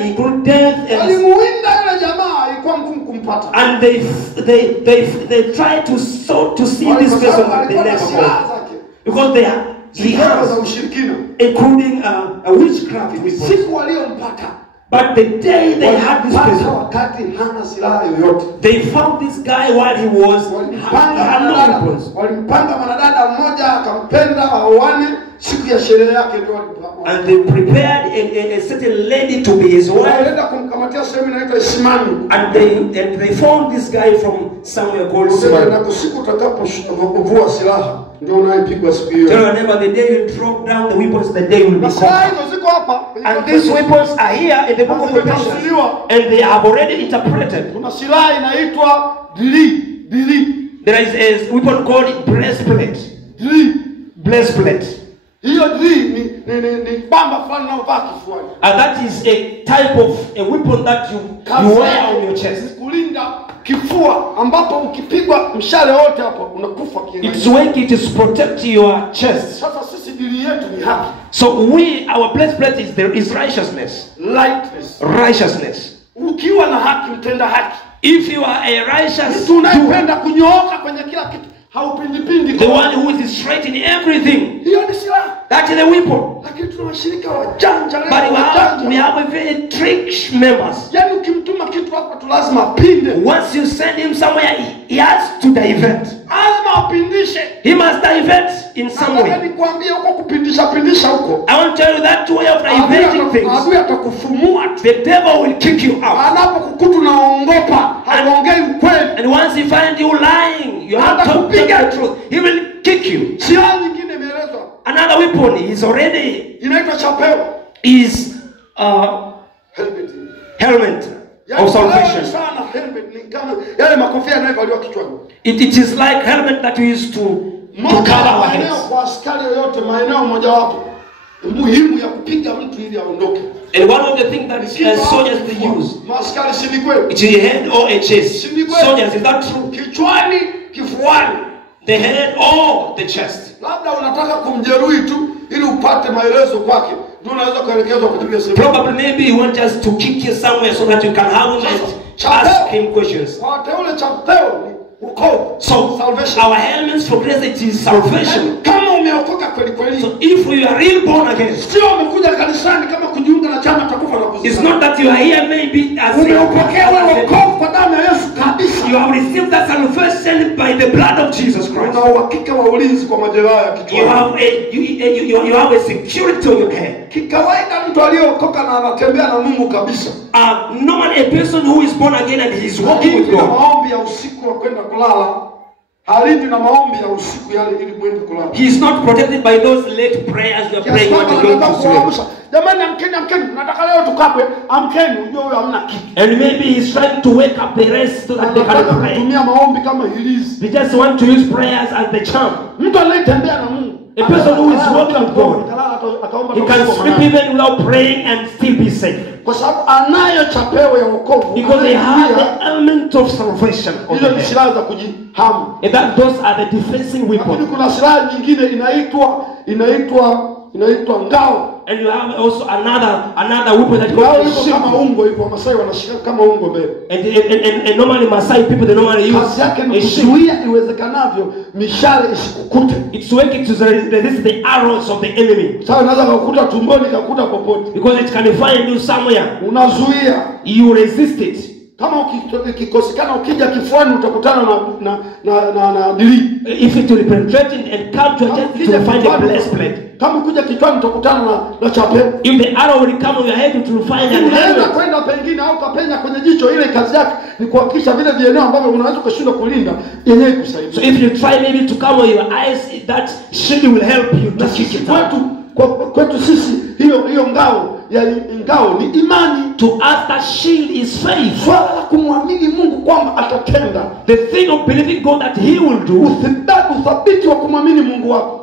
and Alimuwinda yule jamaa, ilikuwa ngumu kumpata. they tried to see this person, but they never found, because he Silaha za has, ushirikina. including a witchcraft weapons. Siku waliompata But the day they had this walimpata person, wakati hana silaha yoyote. they found this guy while he had no weapons. Walimpanga mwanadada mmoja akampenda waoane, siku ya sherehe yake ndio walimpanga. And they prepared a certain lady to be his wife. Walienda kumkamatia sehemu inaitwa Isimani. And they found this guy from somewhere called Simon. Na siku utakapovua silaha ndio unayepigwa siku hiyo. Tell your neighbor, the day you drop down the weapons, the day will be Silaha conquered. hizo ziko hapa. And these weapons are here in the book of Ephesians, and they have already interpreted. Kuna silaha inaitwa dili. There is a weapon called breastplate. Breastplate. Hiyo ni bamba fulani unaovaa kifuani. And that is a type of a weapon that you wear on your chest. Kulinda kifua ambapo ukipigwa mshale wote hapo unakufa kienyeji. Its work it is protect your chest. Sasa sisi dili yetu ni haki. So our breastplate is righteousness. Righteousness. Ukiwa na haki utenda haki. If you are a righteous, tunapenda kunyooka kwenye kila kitu. Haupindipindi. The one who is straight in everything. Hiyo ni silaha. That is the weapon. Lakini tuna washirika wajanja leo. But we have a very trick members. Yaani ukimtuma kitu hapa tu lazima apinde. Once you send him somewhere, he has to divert. Lazima apindishe. He must divert in some way. Nataka nikwambie huko kupindisha huko. I want to tell you that way of diverting things. Adui atakufumua. The devil will kick you out. Anapokukuta unaongopa, haongei ukweli. And once he finds you lying, you have to speak the truth. He will kick you. Silaha nyingine imeelezwa. Another weapon is already inaitwa chapeo. Is helmet of salvation. Sana helmet ni kama yale makofia yanayovaliwa kichwani. It is like helmet that we used to cover our heads. Kwa askari yoyote maeneo moja wapo muhimu ya kupiga mtu ili aondoke. And one of the things that soldiers they use, maskari si ni kweli, it's a head or a chest. Soldiers, is that true? Kichwani, kifuani, the head or the chest. Labda unataka kumjeruhi tu ili upate maelezo kwake, ndio unaweza kuelekezwa kutumia simu. Probably maybe you want just to kick you somewhere so that you can have him and ask him questions. Kwa teule chapeo so salvation. Our helmets for grace, it is salvation. Kama umeokoka kweli kweli. So if you are real born again, sio umekuja kanisani kama kujiunga na chama cha kufa na kuzika. It's not that you are here maybe as umeupokea wewe wokovu kwa damu ya Yesu kabisa. You have received that salvation by the blood of Jesus Christ. Una uhakika wa ulinzi kwa majeraha ya kichwa. You have a security on your head. Kikawaida mtu aliyeokoka na anatembea na Mungu kabisa. Normally a person who is born again and he is walking with God. Maombi ya usiku wa kwenda kulala. Halidi na maombi ya usiku yale ili mwende kulala. He is not protected by those late prayers you are praying when you go to sleep. Jamani amkeni, nataka leo tukapwe, amkeni unajua huyo hamna kitu. And maybe he is trying to wake up the rest so that they can pray. Kutumia maombi kama hilizi. They just want to use prayers as the charm. Mtu anayetembea na Mungu. A person who is walking with God, he can sleep even without praying and still be safe. Kwa sababu anayo chapeo ya wokovu. Because they have the element of salvation. Hizo ni silaha za kujihamu. And that those are the defensive weapons. Kuna silaha nyingine inaitwa ngao. And you have also another weapon that goes kama ungo hivyo. Masai wanashika kama ungo mbele. And normally Masai people they normally use. Kazi yake ni kuzuia iwezekanavyo mishale isikukute. It's working to resist the arrows of the enemy. Sasa unaweza kukuta tumboni kukuta popote. Because it can find you somewhere. Unazuia. You resist it. Kama ukikosekana ukija kifuani utakutana na dili. If it will penetrate and come to a chest, to find a blessed plate. Kama kuja kichwani utakutana na chapeo. If the arrow will come on your head, it will find an helmet. Unaweza kwenda pengine au kapenya kwenye jicho, ile kazi yake ni kuhakikisha vile vieneo ambavyo unaweza kushindwa kulinda yenyewe kusaidia. So if you try maybe to cover your eyes, that shield will help you to kick it out. Kwetu sisi hiyo ngao ni imani. To us that shield is faith. Swala la kumwamini Mungu kwamba atatenda. The thing of believing God that He will do. Uthabiti wa kumwamini Mungu wako.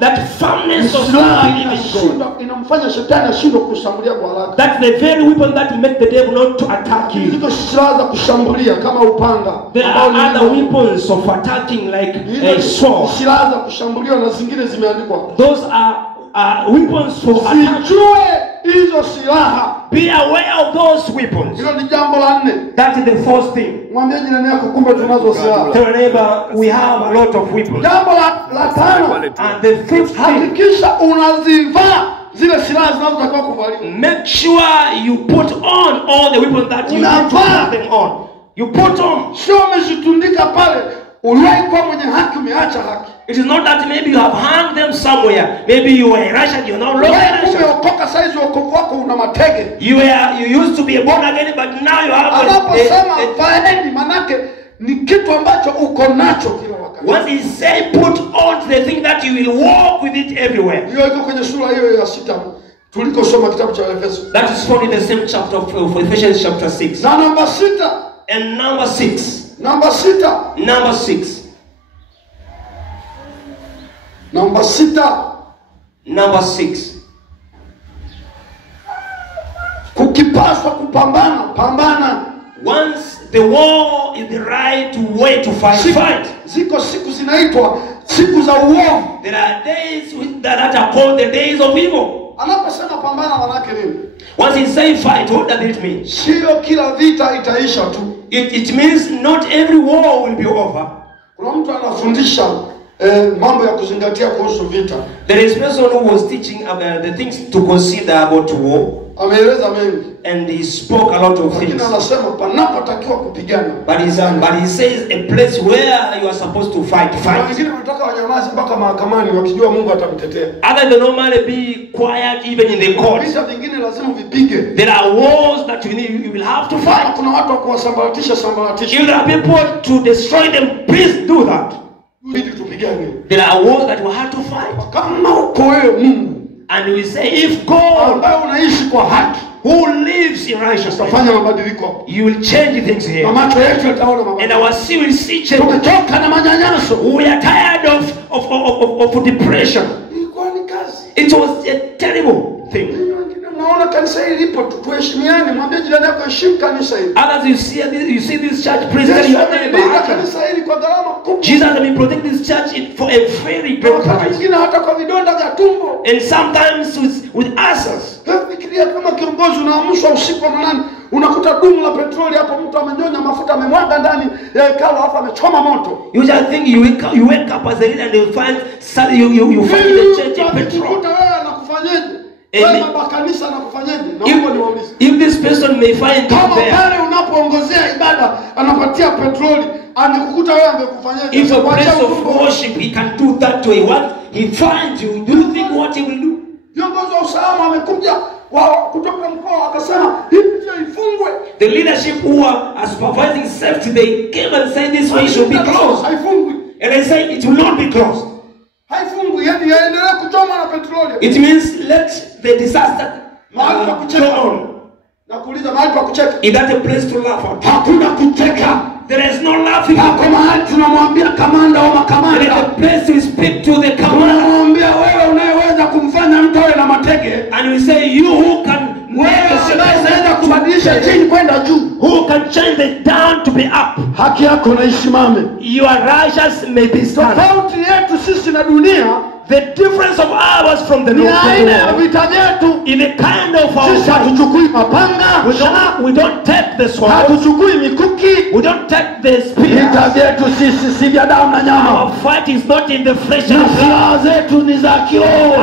That firmness of believing God. Inamfanya shetani ashindwe kushambulia kwa haraka. That's the very weapon that will make the devil not to attack you. Hizo silaha za kushambulia kama upanga. There are other weapons of attacking like a sword. Silaha za kushambulia na zingine zimeandikwa. Those are weapons for attack. Hizo silaha. Be aware of those weapons. Hilo ni jambo la 4. That is the first thing. Mwambie jirani yako kumbe tunazo silaha. Tell your neighbor we have a lot of weapons. Jambo la 5. And the fifth thing. Hakikisha unazivaa zile silaha zinazotakiwa kuvaliwa. Make sure you put on all the weapons that you need to have them on. You put on. Sio umejitundika pale. Uliwahi kuwa mwenye haki umeacha haki. It is not that maybe you have hung them somewhere. Maybe you were Russian, you're now Russian. Umeokoka saizi wokovu wako una matege. You used to be born again, but now you have anaposema faeni manake ni kitu ambacho uko nacho kila wakati. Once he say put on the thing that you will walk with it everywhere. Hiyo iko kwenye sura hiyo ya 6 tulikosoma kitabu cha Efeso. That is found in the same chapter of Ephesians chapter 6. Na namba 6. And number 6. Number 6. Number 6. Number 6. Number 6. Kukipaswa pambana. Once the war is the right way to fight. Ziko siku zinaitwa siku za uovu. There are days that are called the days of evil. Anaposema pambana manake nini? Once he say fight, what does it mean? Sio kila vita itaisha tu. It means not every war will be over. Kuna mtu anafundisha mambo ya kuzingatia kuhusu vita. There is a person who was teaching about the things to consider about war. Ameeleza mengi. And he spoke a lot of things. Anasema panapotakiwa kupigana. But he says a place where you are supposed to fight. Wengine wanataka wanyamaze mpaka mahakamani wakijua Mungu atamtetea. Other than normally be quiet even in the court. Vita vingine lazima vipige. There are wars that you will have to fight. Kuna watu wa kuwasambaratisha. If there are people to destroy them, please do that. There are wars that we have to fight. Kama uko wewe Mungu, and we say if God ambaye unaishi kwa haki, who lives in righteousness, utafanya mabadiliko. You will change things here. Macho yetu yataona mabadiliko. And our see will see change. Tumetoka na manyanyaso. We are tired of depression. Ilikuwa ni kazi. It was a terrible thing. Naona kanisa hili lipo, tuheshimiane, mwambie jirani yako heshimu kanisa hili. Others you see this church, please tell your neighbor. Kanisa hili kwa gharama kubwa. Jesus has been protecting this church for a very great price. Wengine hata kwa vidonda vya tumbo. And sometimes with ulcers. Fikiria kama kiongozi unaamshwa usiku wa manane, unakuta dumu la petroli hapo, mtu amenyonya mafuta amemwaga ndani ya hekalu hapo amechoma moto. You just think you wake up as a leader and you find you find the church in petrol. Wewe anakufanyaje? If this person may find pale unapoongozea ibada anapatia petroli, amekukuta wewe angekufanyaje? If a place of worship he can do that way, what he finds you, do you think what he will do? Viongozi wa usalama wamekuja kutoka mkoa akasema hii ifungwe. The leadership who are supervising safety, they came and said this way should be closed. Haifungwi. And they say it will not be closed. Haifungwi, yani yaendelee kuchoma na petroli. It means let the disaster go on. Nakuuliza mahali pa kucheka. Is that a place to laugh at? Hakuna kucheka. There is no laughing. Hapo mahali tunamwambia kamanda au makamanda. There is a place to speak to the commander. Tunamwambia wewe unayeweza kumfanya mtu awe na matege. And we say you who can unaweza kubadilisha chini kwenda juu. Who can change the down to be up. Haki yako na isimame. Your righteous may be stand. Tofauti yetu sisi na dunia, the difference of ours from the world in the kind of our sisi hatuchukui mapanga, we don't take the sword, hatuchukui mikuki, we don't take the spear. Vita vyetu sisi si vya damu na nyama. Our fight is not in the flesh and blood. Zetu ni za kiroho.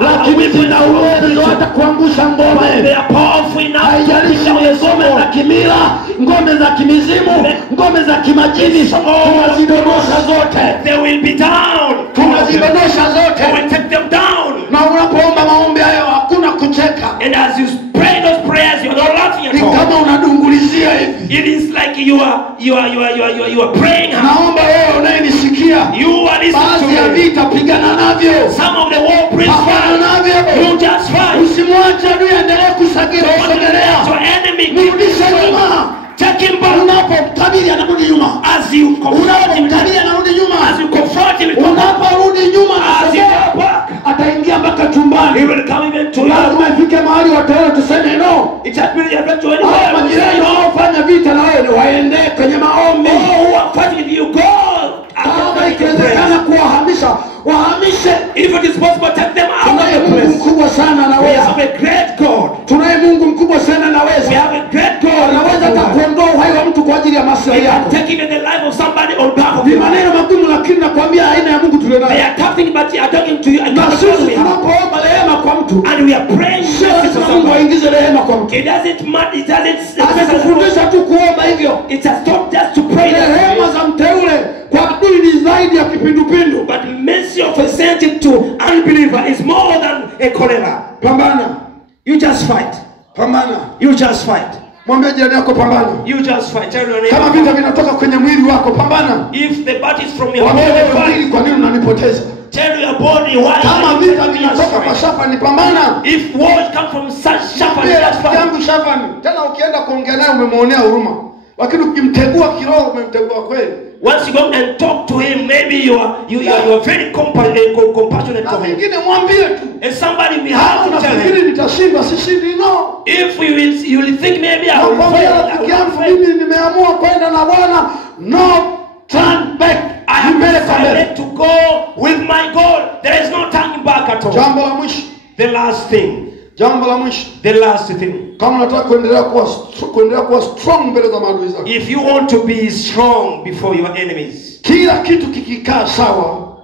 Lakini zina uwezo hata kuangusha ngome. They are powerful enough. Haijalishi ngome za kimila, ngome za kimizimu, ngome za kimajini, tunazidondosha zote. They will be down. Tunazidondosha zote. We will take them down. Na unapoomba maombi hayo hakuna kucheka. And as you pray those prayers, you are not laughing at all. Ni kama unadungulizia hivi. It is like you are praying. Naomba wewe unayenisikia, you are listening to me. Baadhi ya vita pigana navyo. Some of the war please fight. You just fight. Usimwache adui endelee kusogelea. Your enemy mrudishe nyuma. Take him back. Unapomtabiri anarudi nyuma. As you confront him, anarudi nyuma. As you confront him, unaporudi nyuma, as you go back, ataingia mpaka chumbani. He will come even to you. Lazima ifike mahali watu wote tuseme no. It has been your to anywhere. Majirani wanaofanya vita na wewe waende kwenye maombi. Who are fighting with you, go. Kama ikiwezekana kuwahamisha, wahamishe. If it is possible, take them out. Tunaye Mungu mkubwa sana na we have a great God. Tunaye Mungu mkubwa sana na wewe. We have a great God. Anaweza kuondoa uhai wa mtu kwa ajili ya maslahi yako. Take even the life of somebody on behalf of you. Ni maneno magumu lakini nakwambia aina ya Mungu tulionayo. They are talking but they are talking to you and na sisi tunapoomba rehema kwa mtu. And we are praying for Mungu aingize rehema kwa mtu. It doesn't matter. It doesn't. Ametufundisha tu kuomba hivyo. It has taught us to pray. Rehema za mteule kwa adui ni zaidi ya kipindupindu. But mercy of a saint to unbeliever is more than a cholera. Pambana. You just fight. Pambana. You just fight. Mwambie jirani yako pambana. You just fight. Tell your neighbor. Kama vita vinatoka kwenye mwili wako pambana. If the battle is from your body, kwa nini unanipoteza? Tell your body why. Kama vita vinatoka kwa Shafani pambana. If wars come from such Shafani, that's fine. Yangu Shafani. Tena ukienda kuongea naye umemwonea huruma. Lakini ukimtegua kiroho umemtegua kweli. Once you go and talk to him, maybe you are very compassionate to him. Mwingine mwambie tu. And somebody may have to tell him. Nitashinda sishindi no. If you will think maybe I will fail. Mimi nimeamua kwenda na Bwana. No turn back. I have decided to go with my God. There is no turning back at all. Jambo la mwisho. The last thing. Jambo la mwisho. The last thing. Kama unataka kuendelea kuwa strong mbele za maadui zako. If you want to be strong before your enemies. Kila kitu kikikaa sawa,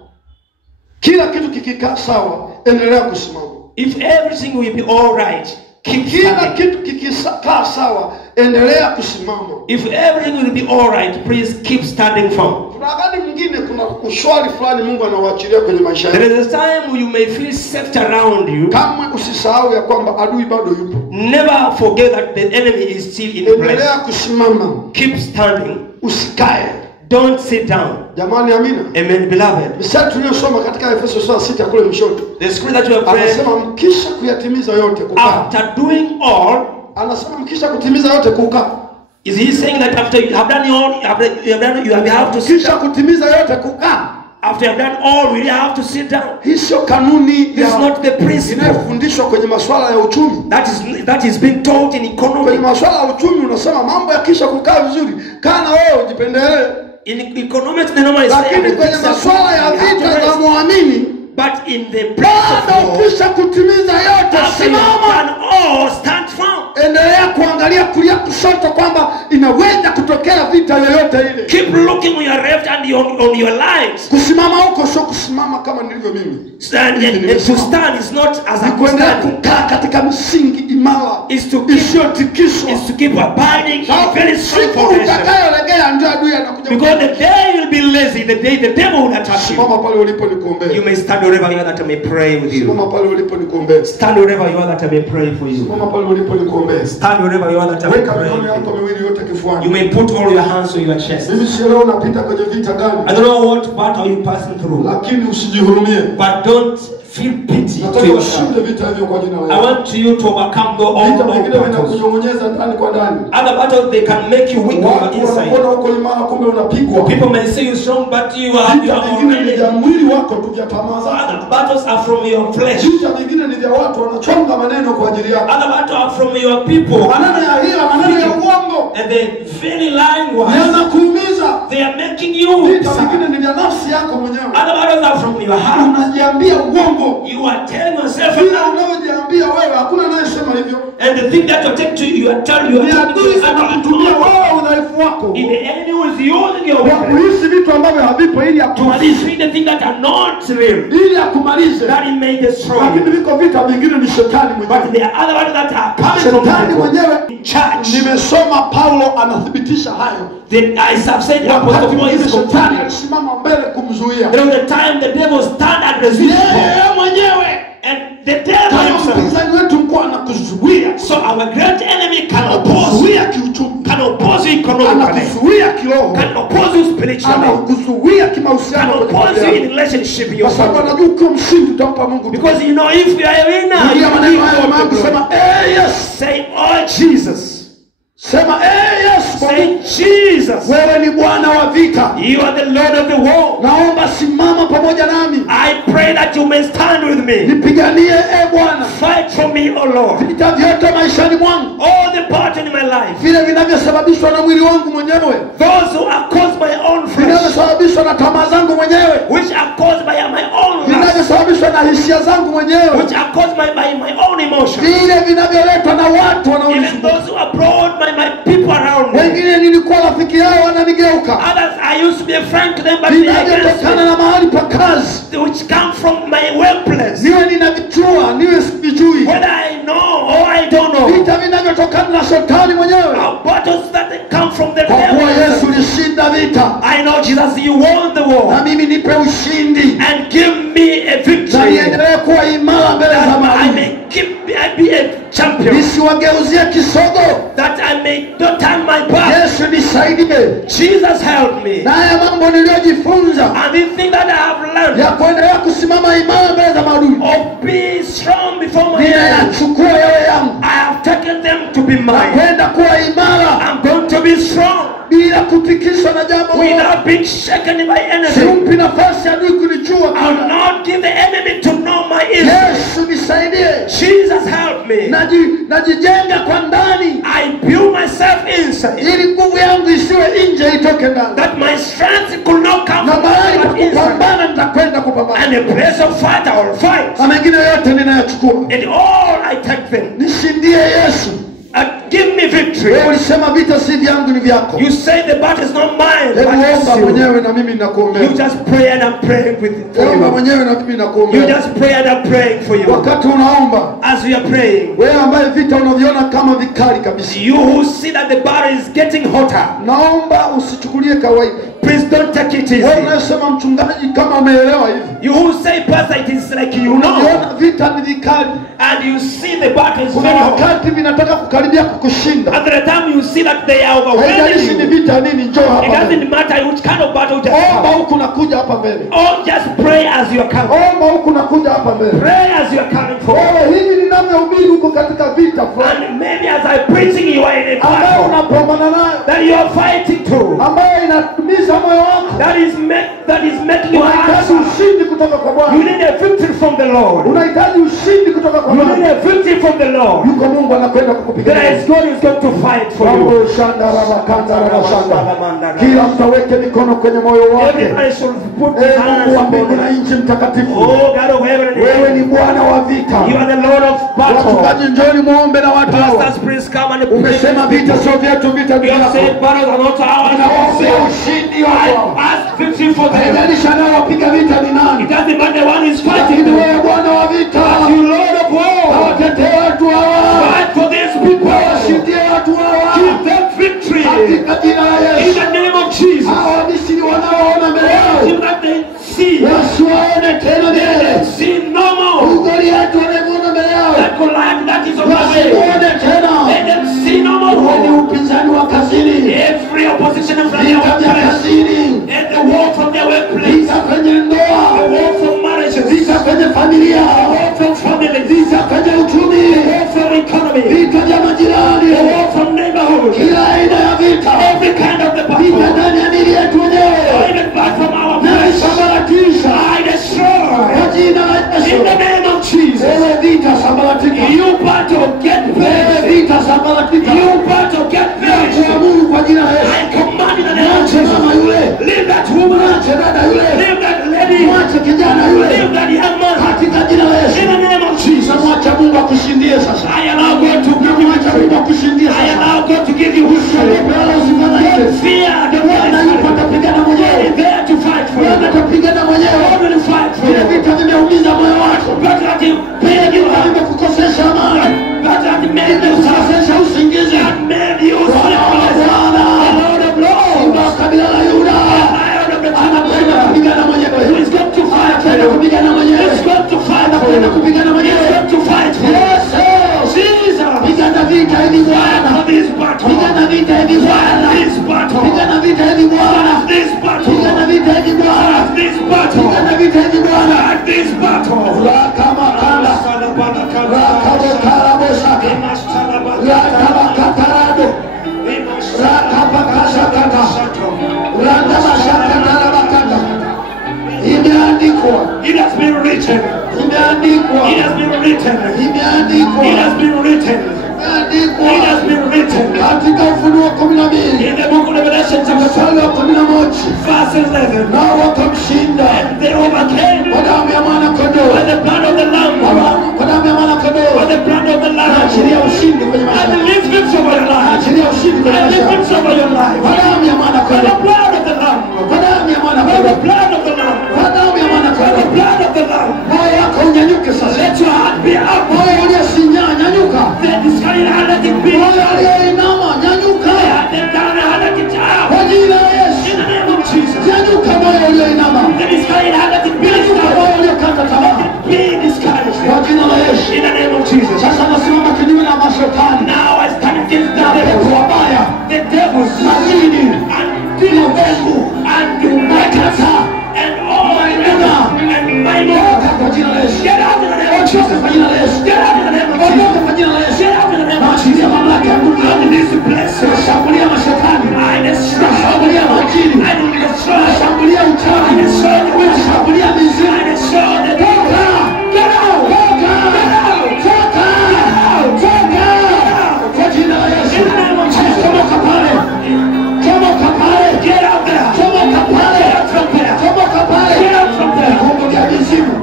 kila kitu kikikaa sawa, endelea kusimama. If everything will be all right, keep Kila standing. kitu kikikaa sawa, endelea kusimama. If everything will be all right, please keep standing firm. Kuna wakati mwingine kuna ushwari fulani Mungu anawaachilia kwenye maisha yako. There is a time you may feel safe around you. Kamwe usisahau ya kwamba adui bado yupo. Never forget that the enemy is still in place. Endelea kusimama. Keep standing. Usikae. Don't sit down. Jamani, amina. Amen, beloved. Mstari tuliosoma katika Efeso 6 kule mshoni. The scripture that you have read, Anasema mkisha kuyatimiza yote kukaa. after doing all, Anasema mkisha kutimiza yote kukaa. is he saying that after you have done all, you have to sit Kisha down? kutimiza yote kukaa. After you have done all, we really have to sit down. Hii sio kanuni This is not the principle inayofundishwa kwenye masuala ya uchumi. that is being taught in Kwenye economy. masuala ya uchumi unasema mambo yakisha kukaa vizuri, kana wewe ujipendelee. In economics, they normally say, Lakini kwenye masuala ya vita za muamini, but in the place of bado war, ukisha kutimiza yote, after you have simama. done all, stand firm. Endelea kuangalia kulia kushoto kwamba inaweza kutokea vita yoyote ile. Keep looking on your left and on your lives. Kusimama huko sio kusimama kama nilivyo mimi. And to stand is not as a Kuendelea standing. kukaa katika misingi imara Is to keep isiyotikiswa. is to keep abiding in very strong Siku foundation. utakayolegea ndio adui anakuja. Because the day you'll be lazy, the day the devil will attack you. Simama pale ulipo nikuombee. You may stand wherever you are that I may pray with you. Simama pale ulipo nikuombee. Stand wherever you are that I may pray for you. Simama pale ulipo nikuombee. Stand wherever you are that I may Weka pray mikono for yako you. miwili yote kifuani. You may put all your hands on your chest. Mimi sielewi unapita kwenye vita gani. I don't know what part are you passing through, Lakini usijihurumie. but don't feel pity to Nataka yourself. ushinde vita hivyo kwa jina la I Yesu. want you to overcome all Vita vingine battles. vinakunyong'onyeza ndani kwa ndani. Other battles, they can make you weak on Watu the inside. wanakuona huko imara kumbe unapigwa. People may say you're strong, but you are Vita vingine ni already. vya mwili wako tu, vya tamaa zako. Other battles are from your flesh. Vita vingine ni vya watu wanachonga maneno kwa ajili yako. Other battles are from your people. Maneno ya hila, maneno ya uongo And the very language, yanakuumiza. they are making you Vita sad. vingine ni vya nafsi yako mwenyewe. Other battles are from your heart. Unajiambia uongo. You are telling yourself a Vile lie. unaojiambia wewe, hakuna anayesema hivyo. And the thing that you take to you are telling you Ni adui anakutumia are wewe udhaifu wako. if the enemy was using your Kwa weapon kuhisi vitu ambavyo havipo ili to akumalize. defeat the things that are not real, Ili akumalize. that it may destroy Lakini you. viko vita vingine ni shetani But mwenyewe. there are other ones that are coming from Shetani people mwenyewe. in church. Nimesoma Paulo anathibitisha hayo. I have said the Wakati Apostle Paul mwingine is shetani confirming. alisimama mbele kumzuia. There was a time the devil stand and resist Paul. Yeye mwenyewe. And the devil Kama himself. mpinzani wetu mkuu anakuzuia. So our great enemy can oppose Anakuzuia kiuchumi. can oppose you economically, Anakuzuia kiroho. can oppose you spiritually, Anakuzuia can kimahusiano kwenye oppose familia you yako. in relationship in Kwa your sababu family. anajua ukiwa mshindi utampa Mungu. Because you know if you are a winner, Rudia you maneno will hayo give maana God the kusema glory. yes. Say, oh Jesus. Sema yes. Say, Jesus. Wewe ni Bwana wa vita. You are the Lord of the war. Naomba simama pamoja nami. I pray that you may stand with me. Nipiganie Bwana. Fight for me, O Lord. Vita vyote maishani mwangu. All the part in my life, Vile vinavyosababishwa na mwili wangu mwenyewe. those who are caused by own flesh, Vinavyosababishwa na tamaa zangu mwenyewe. which are caused by my own lust, Vinavyosababishwa na hisia zangu mwenyewe. which are caused by my own emotions, Vile vinavyoletwa na watu even wanaonizunguka. those who are brought by my people around me. Wengine nilikuwa rafiki yao wananigeuka. Others, I used to be a friend to them, but they are against Vinavyotokana me, na mahali pa kazi. which come from my workplace, Niwe ninavijua, niwe sivijui. whether I know or I don't know. Vita vinavyotokana na shetani mwenyewe. Our battles that come from the Kwa kuwa devil. Yesu ulishinda vita. I know, Jesus, you won the war. Na mimi nipe ushindi. And give me a Na victory, niendelee kuwa imara mbele za that I maadui. may be a champion, Nisiwageuzie kisogo. that I may not turn my back. Yesu nisaidie. Jesus, help me. Na haya mambo niliyojifunza And the thing that I have learned, ya kuendelea kusimama imara mbele za maadui, of being strong before my enemies, ninayachukua yawe yangu. I have taken them to be Na mine. kwenda kuwa imara I'm going to be strong bila kutikiswa na jambo lolote. without being shaken by anything. Simpi nafasi adui kunijua. I will not give the enemy to know my issues. Yesu nisaidie. Jesus, help me. Najijenga kwa ndani I build myself inside, ili nguvu yangu isiwe nje, itoke ndani. that my strength could not come Na from mahali pa outside, inside. kupambana nitakwenda kupambana. And a place of fight, I will fight. Na mengine yote ninayachukua. And all I take them. Nishindie Yesu. give me victory. Wewe ulisema vita si vyangu ni vyako. You say the battle is not mine, Hebu but it's omba you. mwenyewe na mimi ninakuombea. You just pray and I'm praying with you. Omba mwenyewe na mimi You ninakuombea. just pray and I'm praying for you. Wakati unaomba, As we are praying, wewe ambaye vita unaviona kama vikali kabisa, you who see that the battle is getting hotter, naomba usichukulie kawaida. please don't take it Wewe easy. unasema mchungaji, kama umeelewa hivi, You who say, Pastor, it is like you unaviona know, vita ni vikali, and you see the battle is kuna very hot. wakati vinataka kukaribia kukushinda. At the time you see that they are Haijalishi ni overwhelming you. vita nini, njoo It hapa mbele. doesn't matter which kind of battle just Omba come. huku nakuja hapa mbele. Or just pray as you are coming. Omba huku nakuja hapa mbele. Pray as you are coming forward. Wewe hivi ninavyohubiri huko katika vita fulani And maybe as I'm preaching, you are in a ambayo battle unapambana nayo, that you are fighting to, ambayo inatumiza moyo wako, that is making you unahitaji answer. ushindi kutoka kwa You Bwana. need a victory from the Lord. Unahitaji ushindi kutoka kwa You need Bwana. a victory from the Lord. Yuko Mungu anakwenda There kukupigania. is God is going to fight for you. Mambo shanda raba kanda raba shanda. Kila mtu aweke mikono kwenye moyo wake. Everybody should put his Ee Mungu wa hands mbingu upon na him. nchi mtakatifu, Oh God of heaven and wewe ni earth, Bwana wa vita. you are the Lord of battle. Wachungaji, njooni muombe na watu hawa. Pastors, please come and Umesema vita sio vyetu, vita ni You have vyako. said battles are not ours. Naomba ushindi I wako. ask victory for them. Haijalishi anayewapiga vita ni It nani, doesn't matter one is fighting lakini them. wewe Bwana wa vita, You Lord of war, watetee watu hawa, fight for these people. washindie watu hawa Give them victory katika jina la in Yesu. the name of Jesus. Hawa Misri wanaoona mbele yao Till that they see, wasiwaone tena mbele. see no more. Goliathi wanamwona mbele yao That Goliath that is on the way. wasimuone tena. Let them see no Huo ni more. upinzani wa kazini, Every opposition from their vita vya workplace, kazini, and the war from their workplace, vita kwenye the ndoa, war from marriages, vita kwenye familia, the war from families, vita kwenye uchumi, the war from economy, vita vya majirani, the war from neighborhood, kila aina ya vita, every kind of the vita battle, ndani ya mili yetu wenyewe, even back from our na flesh, isambaratisha I destroy. kwa jina la In Yesu. the name of Jesus, Wewe vita sambaratika, you battle get wewe paid. vita sambaratika, You battle get paid. kuamuru kwa jina la Yesu. I command in the name of Mwache Jesus. mama yule, Leave that woman. mwache dada yule, Leave that lady. mwache kijana yule, Leave that young man. katika jina la Yesu. In the name of Jesus, Mwacha Mungu akushindie sasa. I allow God to give you Mwacha Mungu akushindie I sasa. allow God to give you victory. Wala usifadhaike. Fear the Bwana yuko one atapigana mwenyewe. there to fight for Bwana you. atapigana mwenyewe. God will fight for Vile you. vita vimeumiza moyo wako. But that you Vile paid you vita up. vimekukosesha amani. But that made you suffer. Vimekukosesha usingizi. That made you Bwana wa sleepless. Bwana, The Lord of Simba Lords, wa kabila la Yuda, Lion of the tribe of anakwenda Judah, kupigana mwenyewe. who is going to fight for Anakwenda you. kupigana mwenyewe. He's going to fight for Anakwenda you. kupigana He's mwenyewe. going to fight for you. Yesu, Jesus, pigana vita hivi Bwana. for this battle. Pigana vita hivi Bwana. This battle. Pigana vita hivi Bwana. This battle. Pigana vita hivi Bwana. This battle. Pigana vita hivi Bwana. This battle. Rakamakanda, rakabokarabosaka, rakabakatarado, rakabakashakata, randabashakatarabakata. Imeandikwa, It has been written. imeandikwa, It has been written. imeandikwa, It has been written. imeandikwa It has been written. katika Ufunuo 12 In the book of Revelation chapter 12, mstari wa 11, verse 11. nao wakamshinda And they overcame kwa damu ya mwana by kondoo, the blood of the Lamb. kwa damu ya mwana By kondoo. the blood of the Naachilia Lamb. ushindi kwenye I maisha. release victory over your life. Naachilia ushindi kwenye I maisha. release victory over your life. Kwa damu ya mwana By the kondoo, blood of the Lamb. kwa damu ya mwana By the kondoo, blood of the Lamb. kwa damu ya mwana By the kondoo. blood of the Lamb. Moyo wako unyanyuke sasa. Let your heart be up. Moyo uliosinyaa nyanyuka. The discouraged heart let it be. Moyo ulioinama nyanyuka. The down heart let it up. Kwa jina la Yesu, In the name of Jesus. nyanyuka moyo ulioinama. The discouraged heart let it be. Nyanyuka moyo uliokata tamaa. Be discouraged. Kwa jina la Yesu. In the name of Jesus. Sasa nasimama kinyume na mashetani Now I stand against the na pepo devil. wabaya, The devils. majini, And demons. mbegu, And demons. And all Maimuna. and Maimuna. Toka kwa jina la Yesu. Get out in the name of Ondoka Jesus. kwa jina la Yesu. Get out in the name of Ondoka Jesus. kwa jina la Yesu. Get out in the name of Naachilia Jesus. mamlaka ya nguvu Out in this place. Nashambulia mashetani. I destroy. Nashambulia majini. I destroy. Nashambulia uchawi. Nashambulia mizimu. I destroy the devil. Toka! Get out. Toka! Get out. Toka! Toka! Kwa jina la Yesu. In the name of Jesus. Tomoka pale. Tomoka pale. Get out there. Tomoka pale. Get out from there. Tomoka pale. Get out from there. Vifungo vya mizimu.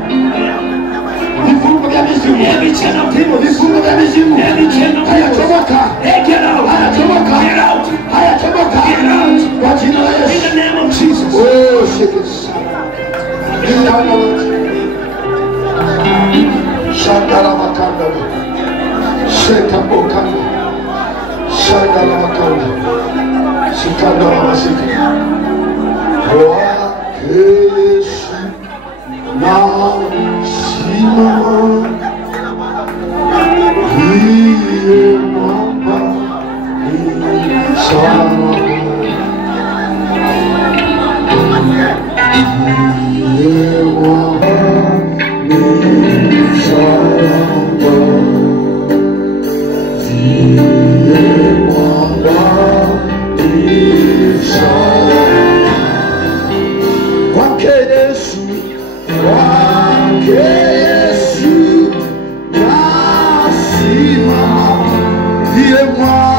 Vifungo vya mizimu, every chain of demons, vifungo vya mizimu, every chain of haya demons, chomoka, get out, haya chomoka, get out, haya chomoka, get out, kwa jina la in Yesu. the name of Jesus. Oh, shekes. Shakara makanda, sheka bokanda, shakara makanda, shikanda masika. Yesu na simama, iye mwamba ni salama, iye mwamba ni salama, iye mwamba ni salama. Kwake Yesu nasimama, iye mwamba